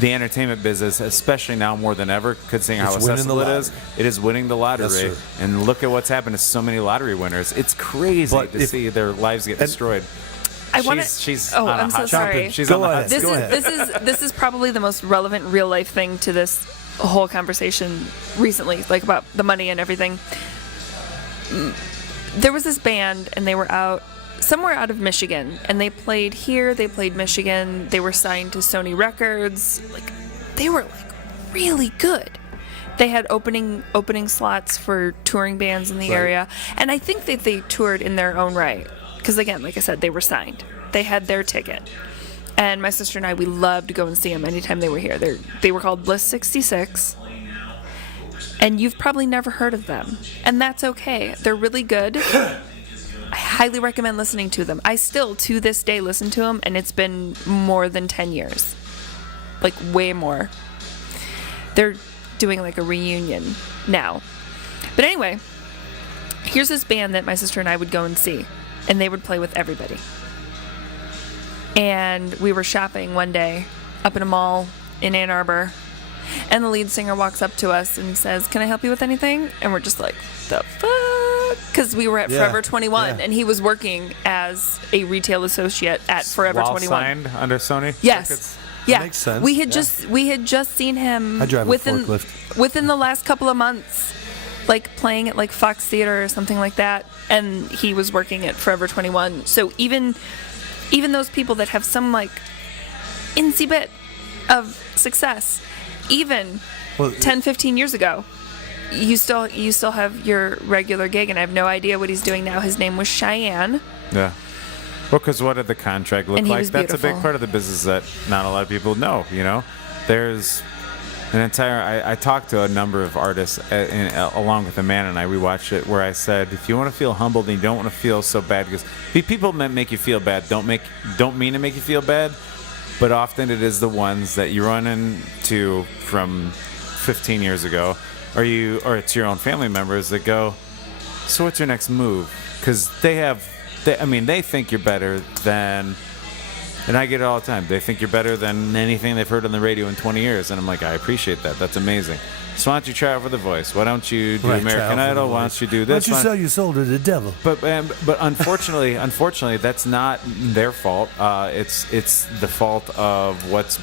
the entertainment business, especially now more than ever, considering how accessible it is winning the lottery. Yes, and look at what's happened to so many lottery winners. It's crazy to see their lives get destroyed. I'm so sorry. She's on the hot seat. This is probably the most relevant real life thing to this whole conversation recently, like about the money and everything. There was this band, and they were somewhere out of Michigan, and they played here, they played Michigan, they were signed to Sony Records, like, they were, like, really good. They had opening slots for touring bands in the area, and I think that they toured in their own right, because, again, like I said, they were signed. They had their ticket. And my sister and I, we loved to go and see them anytime they were here. They were called Bliss 66. And you've probably never heard of them. And that's okay. They're really good. I highly recommend listening to them. I still, to this day, listen to them, and it's been more than 10 years. Like, way more. They're doing, like, a reunion now. But anyway, here's this band that my sister and I would go and see. And they would play with everybody. And we were shopping one day up in a mall in Ann Arbor. And the lead singer walks up to us and says, "Can I help you with anything?" And we're just like, the fuck? Because we were at Forever 21, and he was working as a retail associate at Forever 21. Signed under Sony? Yes. Tickets. Yeah. That makes sense. We had just seen him I drive a forklift. within the last couple of months, like playing at like Fox Theater or something like that, and he was working at Forever 21. So even those people that have some like insy bit of success, even 10, 15 years ago, you still have your regular gig, and I have no idea what he's doing now. His name was Cheyenne. Yeah. Well, because what did the contract look like? That's a big part of the business that not a lot of people know, There's an entire... I talked to a number of artists along with the man and I. We watched it where I said, if you want to feel humbled and you don't want to feel so bad, because people that make you feel bad don't mean to make you feel bad, but often it is the ones that you run into from 15 years ago, or it's your own family members that go, so what's your next move? Because they think you're better than, and I get it all the time, they think you're better than anything they've heard on the radio in 20 years, and I'm like, I appreciate that. That's amazing. So why don't you try out for The Voice? Why don't you do American Idol? Why don't you do this? Why don't you sell your soul to the devil? But unfortunately, that's not their fault. It's the fault of what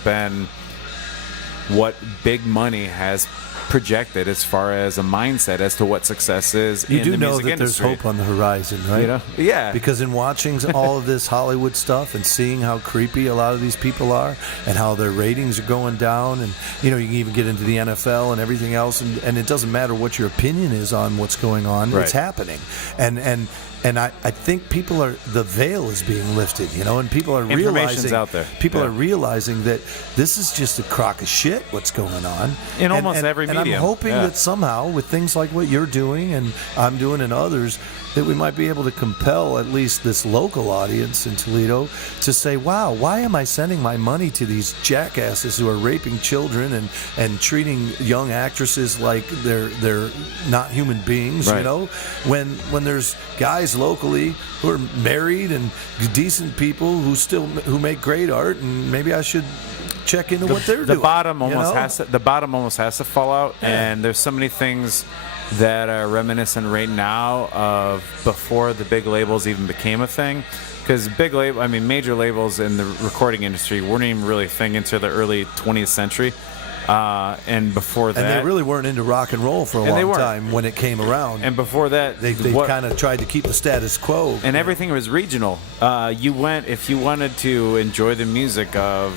big money has projected as far as a mindset as to what success is in the music industry. You do know that there's hope on the horizon, right? Yeah. Because in watching all of this Hollywood stuff and seeing how creepy a lot of these people are and how their ratings are going down, and you can even get into the NFL and everything else, and it doesn't matter what your opinion is on what's going on, it's happening. And I think the veil is being lifted, and people are Information's realizing out there. People Yeah. are realizing that this is just a crock of shit. What's going on In almost every and medium. I'm hoping Yeah. that somehow, with things like what you're doing and I'm doing and others, that we might be able to compel at least this local audience in Toledo to say, wow, why am I sending my money to these jackasses who are raping children and treating young actresses like they're not human beings, Right. when there's guys locally who are married and decent people who make great art, and maybe I should check into what they're the doing. bottom almost has to fall out, and there's so many things that are reminiscent right now of before the big labels even became a thing. Because major labels in the recording industry weren't even really a thing until the early 20th century. And before that, and they really weren't into rock and roll for a long time when it came around. And before that, they kind of tried to keep the status quo. And everything was regional. If you wanted to enjoy the music of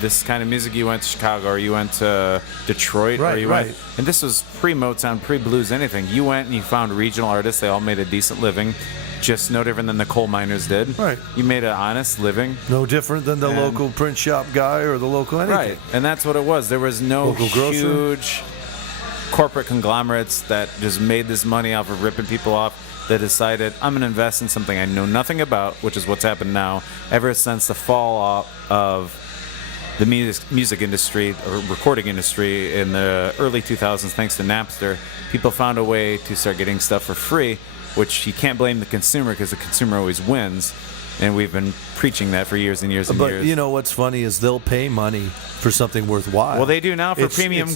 this kind of music, you went to Chicago or you went to Detroit, or you went. And this was pre-Motown, pre-blues, anything. You went and you found regional artists. They all made a decent living. Just no different than the coal miners did. Right. You made an honest living. No different than the local print shop guy or the local anything. Right. And that's what it was. There was no local huge corporate conglomerates that just made this money off of ripping people off, that decided, I'm going to invest in something I know nothing about, which is what's happened now. Ever since the fall off of the music industry or recording industry in the early 2000s, thanks to Napster, people found a way to start getting stuff for free, which you can't blame the consumer because the consumer always wins. And we've been preaching that for years and years and years. But you know what's funny is they'll pay money for something worthwhile. Well, they do now for premium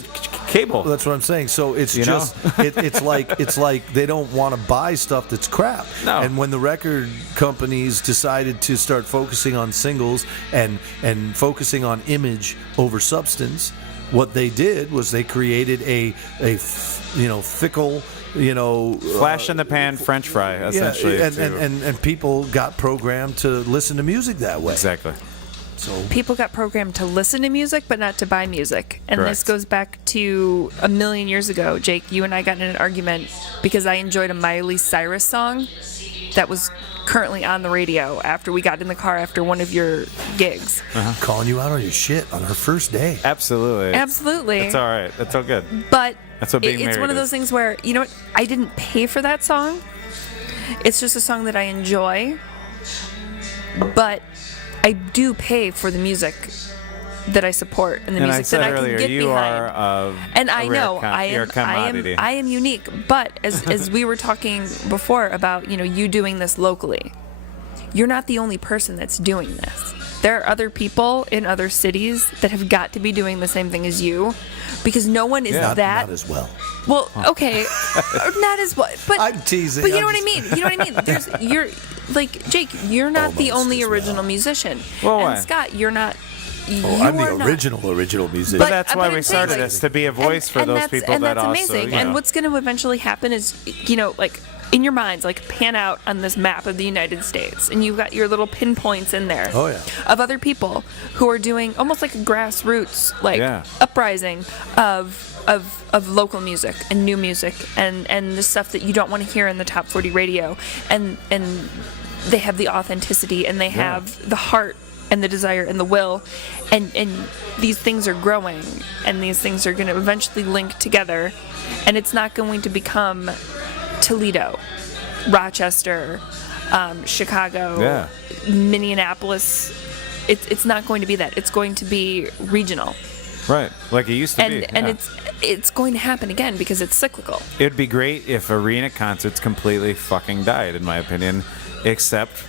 cable. That's what I'm saying. So it's it's like they don't want to buy stuff that's crap. No. And when the record companies decided to start focusing on singles and focusing on image over substance, what they did was they created a fickle, flash in the pan French fry, essentially. And people got programmed to listen to music that way. Exactly. So people got programmed to listen to music but not to buy music. And Correct. This goes back to a million years ago. Jake, you and I got in an argument because I enjoyed a Miley Cyrus song that was currently on the radio after we got in the car after one of your gigs. calling you out on your shit on her first day. Absolutely. That's all right. That's all good. But that's what being it's married one of those is. things where, you know what, I didn't pay for that song. It's just a song that I enjoy. But I do pay for the music that I support and the And I music said that I earlier, can get you behind. are of And a I rare know you're a commodity. I am unique. But as we were talking before about, you doing this locally, you're not the only person that's doing this. There are other people in other cities that have got to be doing the same thing as you, because no one is Not as well. Well, okay, not as well. But I'm teasing. But you know what I mean. You know what I mean. You're like Jake. You're not the Almost only as original well. musician. Well, and why? Scott, you're not. I'm you're the not. original musician. But that's why I'm we saying, started this, to be a voice for those people and that that's also. amazing. And what's going to eventually happen is, like in your minds, like pan out on this map of the United States, and you've got your little pinpoints in there. Oh, yeah. Of other people who are doing almost like a grassroots, like uprising of local music and new music and the stuff that you don't want to hear in the top 40 radio, and they have the authenticity and they have the heart and the desire and the will, and these things are growing and these things are going to eventually link together, and it's not going to become Toledo, Rochester, Chicago, Minneapolis. It's not going to be that. It's going to be regional. Right, like it used to be. And it's going to happen again because it's cyclical. It'd be great if arena concerts completely fucking died, in my opinion, except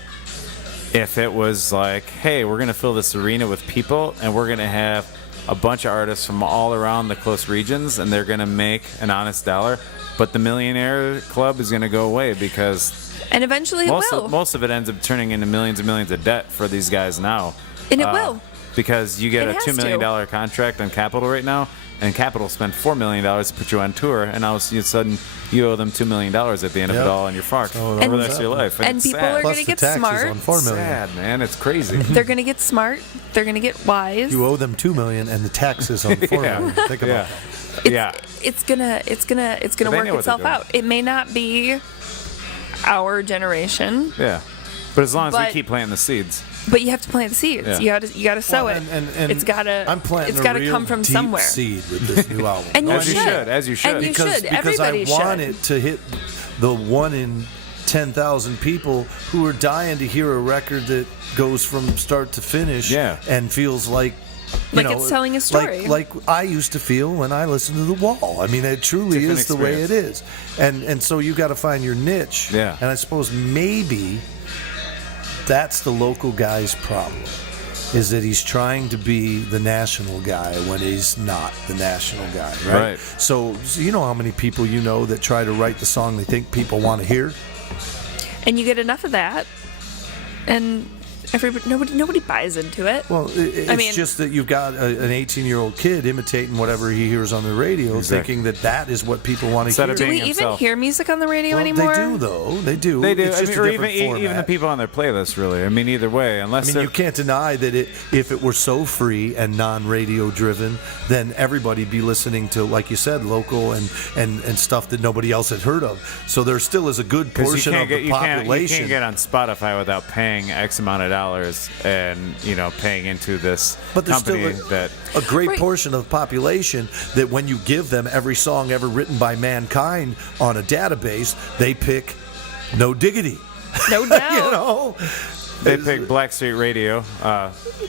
if it was like, hey, we're going to fill this arena with people and we're going to have a bunch of artists from all around the close regions and they're going to make an honest dollar, but the Millionaire Club is going to go away because... And eventually it will. Most of it ends up turning into millions and millions of debt for these guys now. And it will. Because you get It a has $2 million to. contract on Capitol right now, and Capitol spent $4 million to put you on tour, and all of a sudden you owe them $2 million at the end of it all, and you're fucked for the rest of your life. And it's people sad. are going to get smart. on $4 million. Sad, man. It's crazy. They're going to get smart. They're going to get wise. You owe them $2 million, and the taxes on $4 million. Think about that. It's gonna They work know what itself they're out. It may not be. our generation. Yeah. But as long as we But- keep planting the seeds. But you have to plant the seeds. Yeah. You gotta sow Well, it. and It's gotta. I'm planting It's gotta a real come from deep somewhere. seed with this new album. And you As you should. should, as you should. And you because should. because I Everybody want should. it to hit the 1 in 10,000 people who are dying to hear a record that goes from start to finish Yeah. and feels like you Like know, it's telling a story. like I used to feel when I listened to The Wall. I mean, it truly Different is the way it experience. is, and so you got to find your niche. Yeah. And I suppose maybe that's the local guy's problem, is that he's trying to be the national guy when he's not the national guy, right? Right. So you know how many people you know that try to write the song they think people want to hear? And you get enough of that, and nobody buys into it. Well, it's mean- just that you've got an 18-year-old kid imitating whatever he hears on the radio, Exactly. thinking that is what people want to Instead hear. of Do we being even himself. hear music on the radio Well, anymore? they do, though. They do. They do. It's just or a even different format. even the people on their playlist, really. I mean, either way, unless I mean, they're you can't deny that if it were so free and non-radio driven, then everybody'd be listening to, like you said, local and stuff that nobody else had heard of. So there still is a good 'cause portion of the you population. can't get on Spotify without paying X amount of dollars and paying into this But there's company still that. a great Right. portion of the population that when you give them every song ever written by mankind on a database, they pick No Diggity. No doubt. You know? They picked Blackstreet Radio,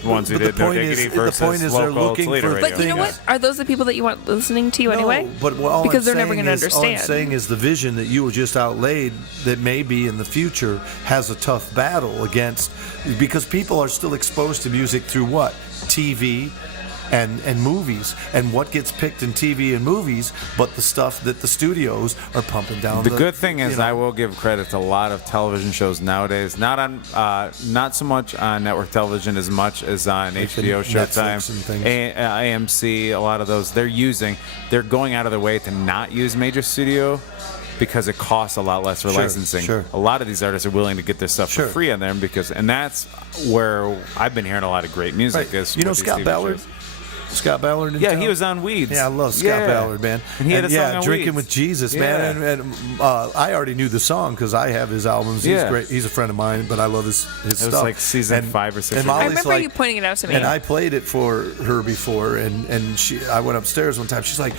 ones who But the did No point is- Diggity the versus point is they're local looking Toledo for Radio. But you know what? Are those the people that you want listening to you anyway? No, but all because I'm they're never saying going to is- All I'm understand. saying is the vision that you just outlaid that maybe in the future has a tough battle against, because people are still exposed to music through what? TV and movies. And what gets picked in TV and movies but the stuff that the studios are pumping down The good thing is, you know. I will give credit to a lot of television shows nowadays. Not so much on network television as much as on Like the HBO, Netflix Showtime, and things. AMC. A lot of those they're going out of their way to not use major studio because it costs a lot less for Sure, licensing. sure. A lot of these artists are willing to get their stuff Sure. for free on them and that's where I've been hearing a lot of great music. Right. Is You know with these Scott TV Ballard? shows. Scott Ballard in Yeah, town? he was on Weeds. Yeah, I love Scott Yeah. Ballard, man. And he had a song on Drinking Weeds. with Jesus, Yeah. man. And I already knew the song because I have his albums. He's Yeah. great. He's a friend of mine, but I love his was stuff. like season 5 or 6 And or I Molly's remember like- you pointing it out to me. And I played it for her before, and I went upstairs one time. She's like,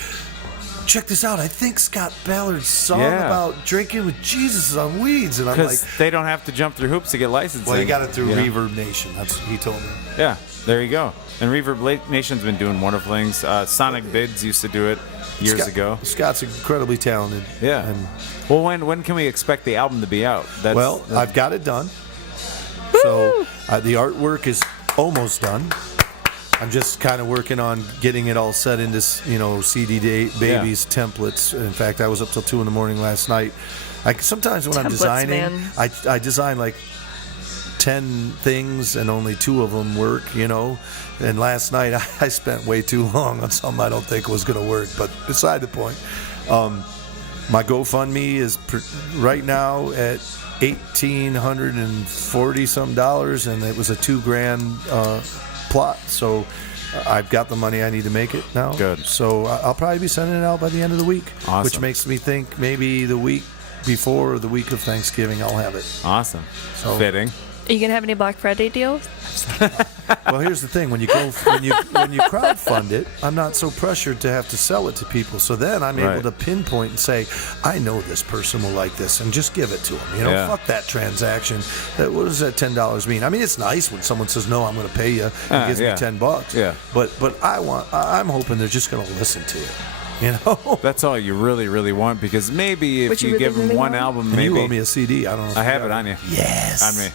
check this out. I think Scott Ballard's song Yeah. about drinking with Jesus is on Weeds. And I'm like, Because they don't have to jump through hoops to get licensing. well, you got it through you know? Reverb Nation. That's what he told me. Yeah, there you go. And Reverb Nation's been doing wonderful things. Sonic Bids used to do it years ago. Scott's incredibly talented. Yeah. And, Well, when can we expect the album to be out? I've got it done. So the artwork is almost done. I'm just kind of working on getting it all set into, CD Babies templates. In fact, I was up till 2 a.m. last night. Sometimes when I'm Templates, designing, man. I design like 10 things and only 2 of them work, And last night I spent way too long on something I don't think was going to work, but beside the point. My GoFundMe is right now at $1,840 some dollars, and it was a $2,000 plot. So I've got the money I need to make it now. Good. So I'll probably be sending it out by the end of the week, Awesome. which makes me think maybe the week before or the week of Thanksgiving I'll have it. Awesome. So- Fitting. Are you gonna have any Black Friday deals? Well, here's the thing: when you crowdfund it, I'm not so pressured to have to sell it to people. So then I'm able Right. to pinpoint and say, I know this person will like this, and just give it to them. Yeah. Fuck that transaction. What does that $10 mean? I mean, it's nice when someone says, no, I'm going to pay you, and gives yeah. me $10. Yeah. But I'm hoping they're just going to listen to it. That's all you really, really want, because maybe if What you you really, give them really one want? album, And maybe you owe me a CD. I don't know. If I you have got it on you. Yes. On me.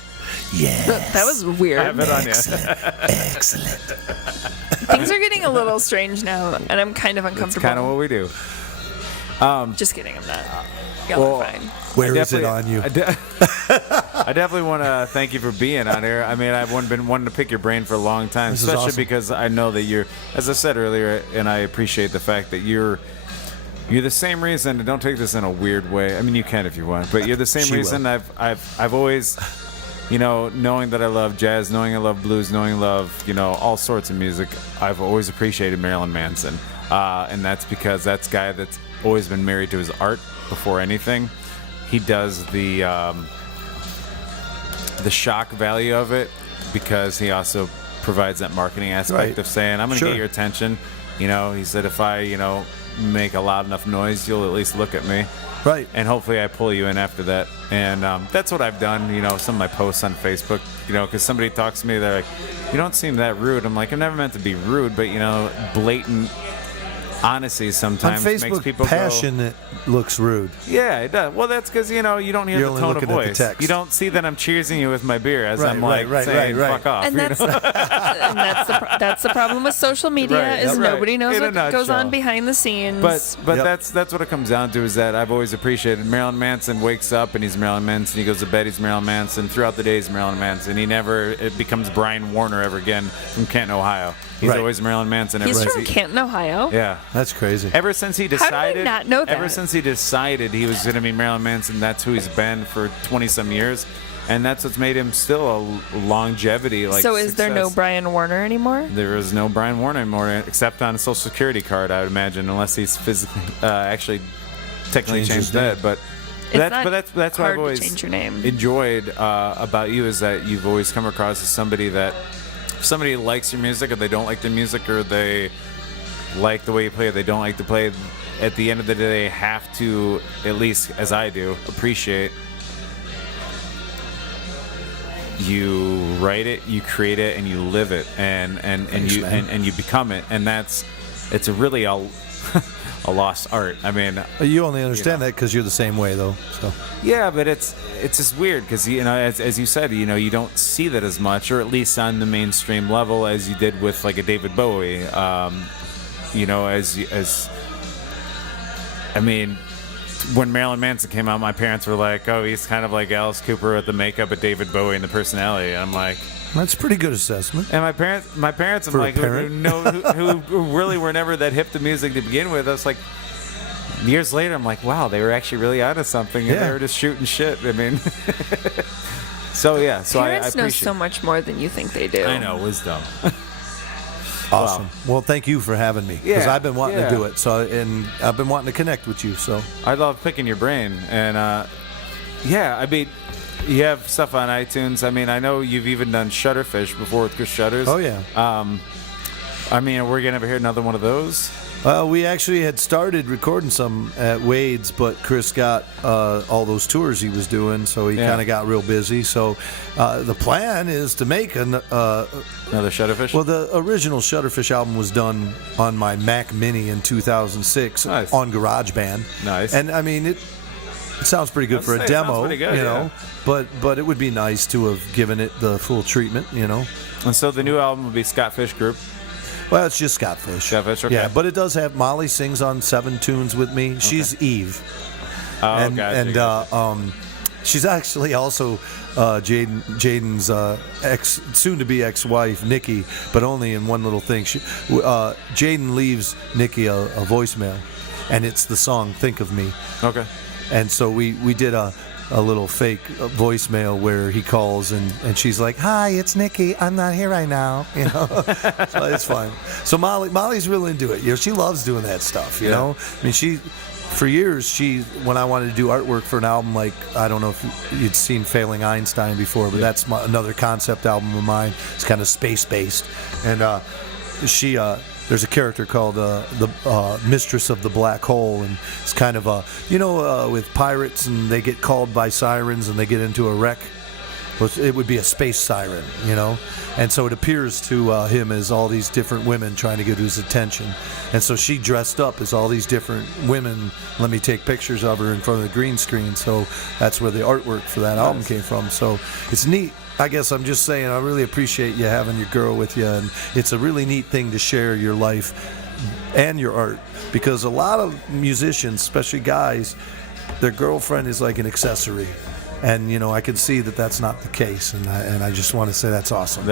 Yes. That was weird. I have it on you. Excellent. Things are getting a little strange now, and I'm kind of That's uncomfortable. kind of what we do. Just kidding, I'm not. Y'all Well, are fine. Where is it on you? I definitely want to thank you for being on here. I mean, I've been wanting to pick your brain for a long time, This is especially awesome. because I know that you're, as I said earlier, and I appreciate the fact that you're the same reason. And don't take this in a weird way. I mean, you can if you want, but you're the same She reason will. I've always, knowing that I love jazz, knowing I love blues, knowing I love all sorts of music, I've always appreciated Marilyn Manson, and that's because that's a guy that's always been married to his art before anything. he does the shock value of it, because he also provides that marketing aspect Right. of saying, I'm going to Sure. get your attention. You know, he said, if I, make a loud enough noise, you'll at least look at me. Right. And hopefully I pull you in after that. And that's what I've done, some of my posts on Facebook, because somebody talks to me, they're like, you don't seem that rude. I'm like, I'm never meant to be rude, but, blatant honesty On sometimes makes Facebook, people passionate looks rude. Yeah, it does. Well, that's because, you don't hear You're the only tone of looking at the voice. text. You don't see that I'm cheersing you with my beer as I'm Right, saying, right. fuck off. And that's that's the problem with social media Right, is right. nobody knows In a what goes nutshell. on behind the scenes. But Yep. that's what it comes down to, is that I've always appreciated Marilyn Manson wakes up and he's Marilyn Manson. He goes to bed, he's Marilyn Manson. Throughout the day, he's Marilyn Manson. It becomes Brian Warner ever again from Canton, Ohio. He's Right. always Marilyn Manson. He's ever from since Canton, Ohio. Yeah. That's crazy. Ever since he How decided, did I not know that? Ever since he decided he was going to be Marilyn Manson, that's who he's been for 20-some years, and that's what's made him still a longevity. So is there no Brian Warner anymore? There is no Brian Warner anymore, except on a Social Security card, I would imagine, unless he's physically, actually, technically Changed changed his name. that. But It's that's not what I've hard to always change your name. enjoyed about you, is that you've always come across as somebody that, if somebody likes your music, or they don't like the music, or they like the way you play, or they don't like to play, at the end of the day, they have to, at least as I do, appreciate you write it, you create it, and you live it, and Thanks, you man. and you become it, and it's really a lost art. I mean, You only understand that because you're the same way, though. So yeah, but it's just weird because, as you said, you don't see that as much, or at least on the mainstream level, as you did with like a David Bowie. I mean, when Marilyn Manson came out, my parents were like, "Oh, he's kind of like Alice Cooper with the makeup, but David Bowie and the personality." And I'm like, that's a pretty good assessment. and my parents, I'm For a like, parent? who really were never that hip to music to begin with. I was like, years later, I'm like, wow, they were actually really onto something, and Yeah. they were just shooting shit. I mean, so yeah, so I Parents know appreciate. so much more than you think they do. I know, wisdom. Awesome. Well, thank you for having me, because Yeah, I've been wanting yeah. to do it. So, and I've been wanting to connect with you. So I love picking your brain, and yeah, I mean, you have stuff on iTunes. I mean, I know you've even done Shutterfish before with Chris Shutters. Oh, yeah. I mean, we're gonna ever hear another one of those. we actually had started recording some at Wade's, but Chris got all those tours he was doing, so he Yeah. kind of got real busy. So the plan is to make Another Shutterfish. well, the original Shutterfish album was done on my Mac Mini in 2006 Nice. on GarageBand. Nice. And I mean, it sounds pretty good I'd for say a it sounds demo, pretty good, you know. But it would be nice to have given it the full treatment, you know. And so the new album will be Scott Fish Group. Well, it's just Scott Fish. Scott Fish, okay. Yeah, but it does have Molly sings on 7 tunes with me. She's Eve. Oh, and gotcha. she's actually also Jaden's soon-to-be ex-wife, Nikki, but only in one little thing. Jaden leaves Nikki a voicemail, and it's the song "Think of Me." Okay. And so we did a little fake voicemail where he calls and she's like, "Hi, it's Nikki. I'm not here right now." You know, so it's fine. So Molly's really into it. You know, she loves doing that stuff. You Yeah. know, I mean, for years, when I wanted to do artwork for an album, like, I don't know if you'd seen Failing Einstein before, but that's another concept album of mine. It's kind of space-based. And there's a character called the Mistress of the Black Hole, and it's kind of with pirates, and they get called by sirens and they get into a wreck. It would be a space siren, you know? And so it appears to him as all these different women trying to get his attention. And so she dressed up as all these different women. Let me take pictures of her in front of the green screen. So that's where the artwork for that album came from. So it's neat. I guess I'm just saying, I really appreciate you having your girl with you. And it's a really neat thing to share your life and your art. Because a lot of musicians, especially guys, their girlfriend is like an accessory. And, you know, I can see that that's not the case, and I just want to say that's awesome.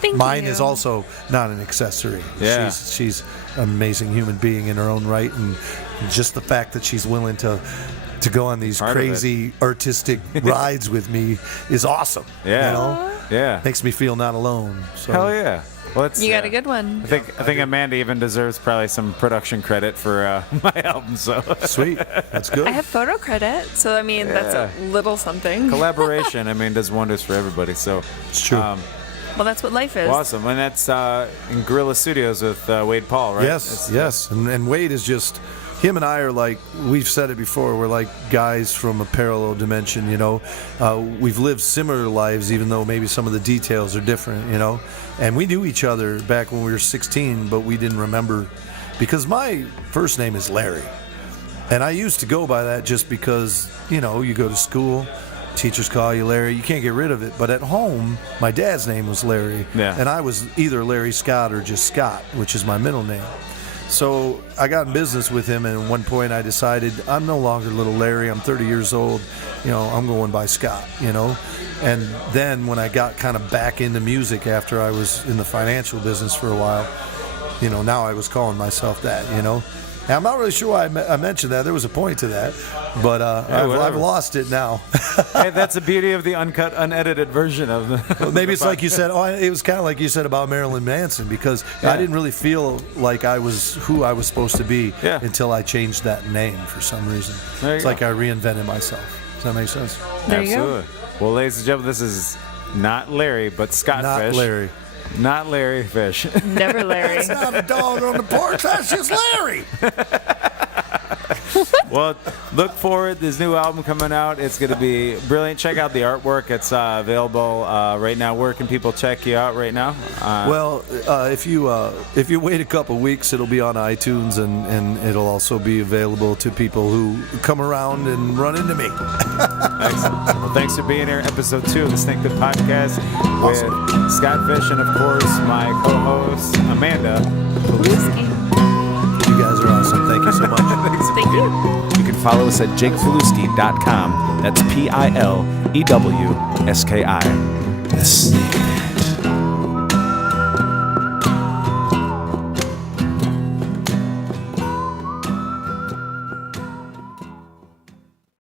Thank Mine you. is also not an accessory. Yeah. She's an amazing human being in her own right, and just the fact that she's willing to go on these Part of it. crazy artistic rides with me is awesome. Yeah. You know? Yeah. Makes me feel not alone. So. Hell yeah. Well, it's, You got a good one. I think Amanda even deserves probably some production credit for my album. So Sweet. That's good. I have photo credit, so I mean that's a little something. collaboration, I mean, does wonders for everybody. So It's true. Well, that's what life is. Awesome, and that's in Gorilla Studios with Wade Paul, right? Yes. And Wade is just, him and I are like, we've said it before, we're like guys from a parallel dimension, you know. We've lived similar lives, even though maybe some of the details are different, you know. And we knew each other back when we were 16, but we didn't remember, because my first name is Larry. And I used to go by that just because, you know, you go to school, teachers call you Larry, you can't get rid of it. But at home, my dad's name was Larry, and I was either Larry Scott or just Scott, which is my middle name. So I got in business with him, and at one point I decided I'm no longer little Larry. I'm 30 years old. You know, I'm going by Scott, you know. And then when I got kind of back into music after I was in the financial business for a while, you know, now I was calling myself that, you know. And I'm not really sure why I mentioned that. There was a point to that, but I've lost it now. Hey, that's the beauty of the uncut, unedited version of the. Maybe it's like you said. Oh, it was kind of like you said about Marilyn Manson, because I didn't really feel like I was who I was supposed to be until I changed that name for some reason. It's like I reinvented myself. Does that make sense? There you Absolutely. Well, ladies and gentlemen, this is not Larry, but Scott Not Fish. Larry. Not Larry Fish. Never Larry. That's not a dog on the porch. That's just Larry. Well, look forward. This new album coming out. It's going to be brilliant. Check out the artwork. It's available right now. Where can people check you out right now? Well, if you wait a couple weeks, it'll be on iTunes, and it'll also be available to people who come around and run into me. Excellent. Well, thanks for being here. Episode 2 of the Snake Pit Podcast with Scott Fish and, of course, my co-host, Amanda Pilewski. You guys are awesome. Thank you so much. Thank you. You can follow us at jakepilewski.com. That's Pilewski. The Snake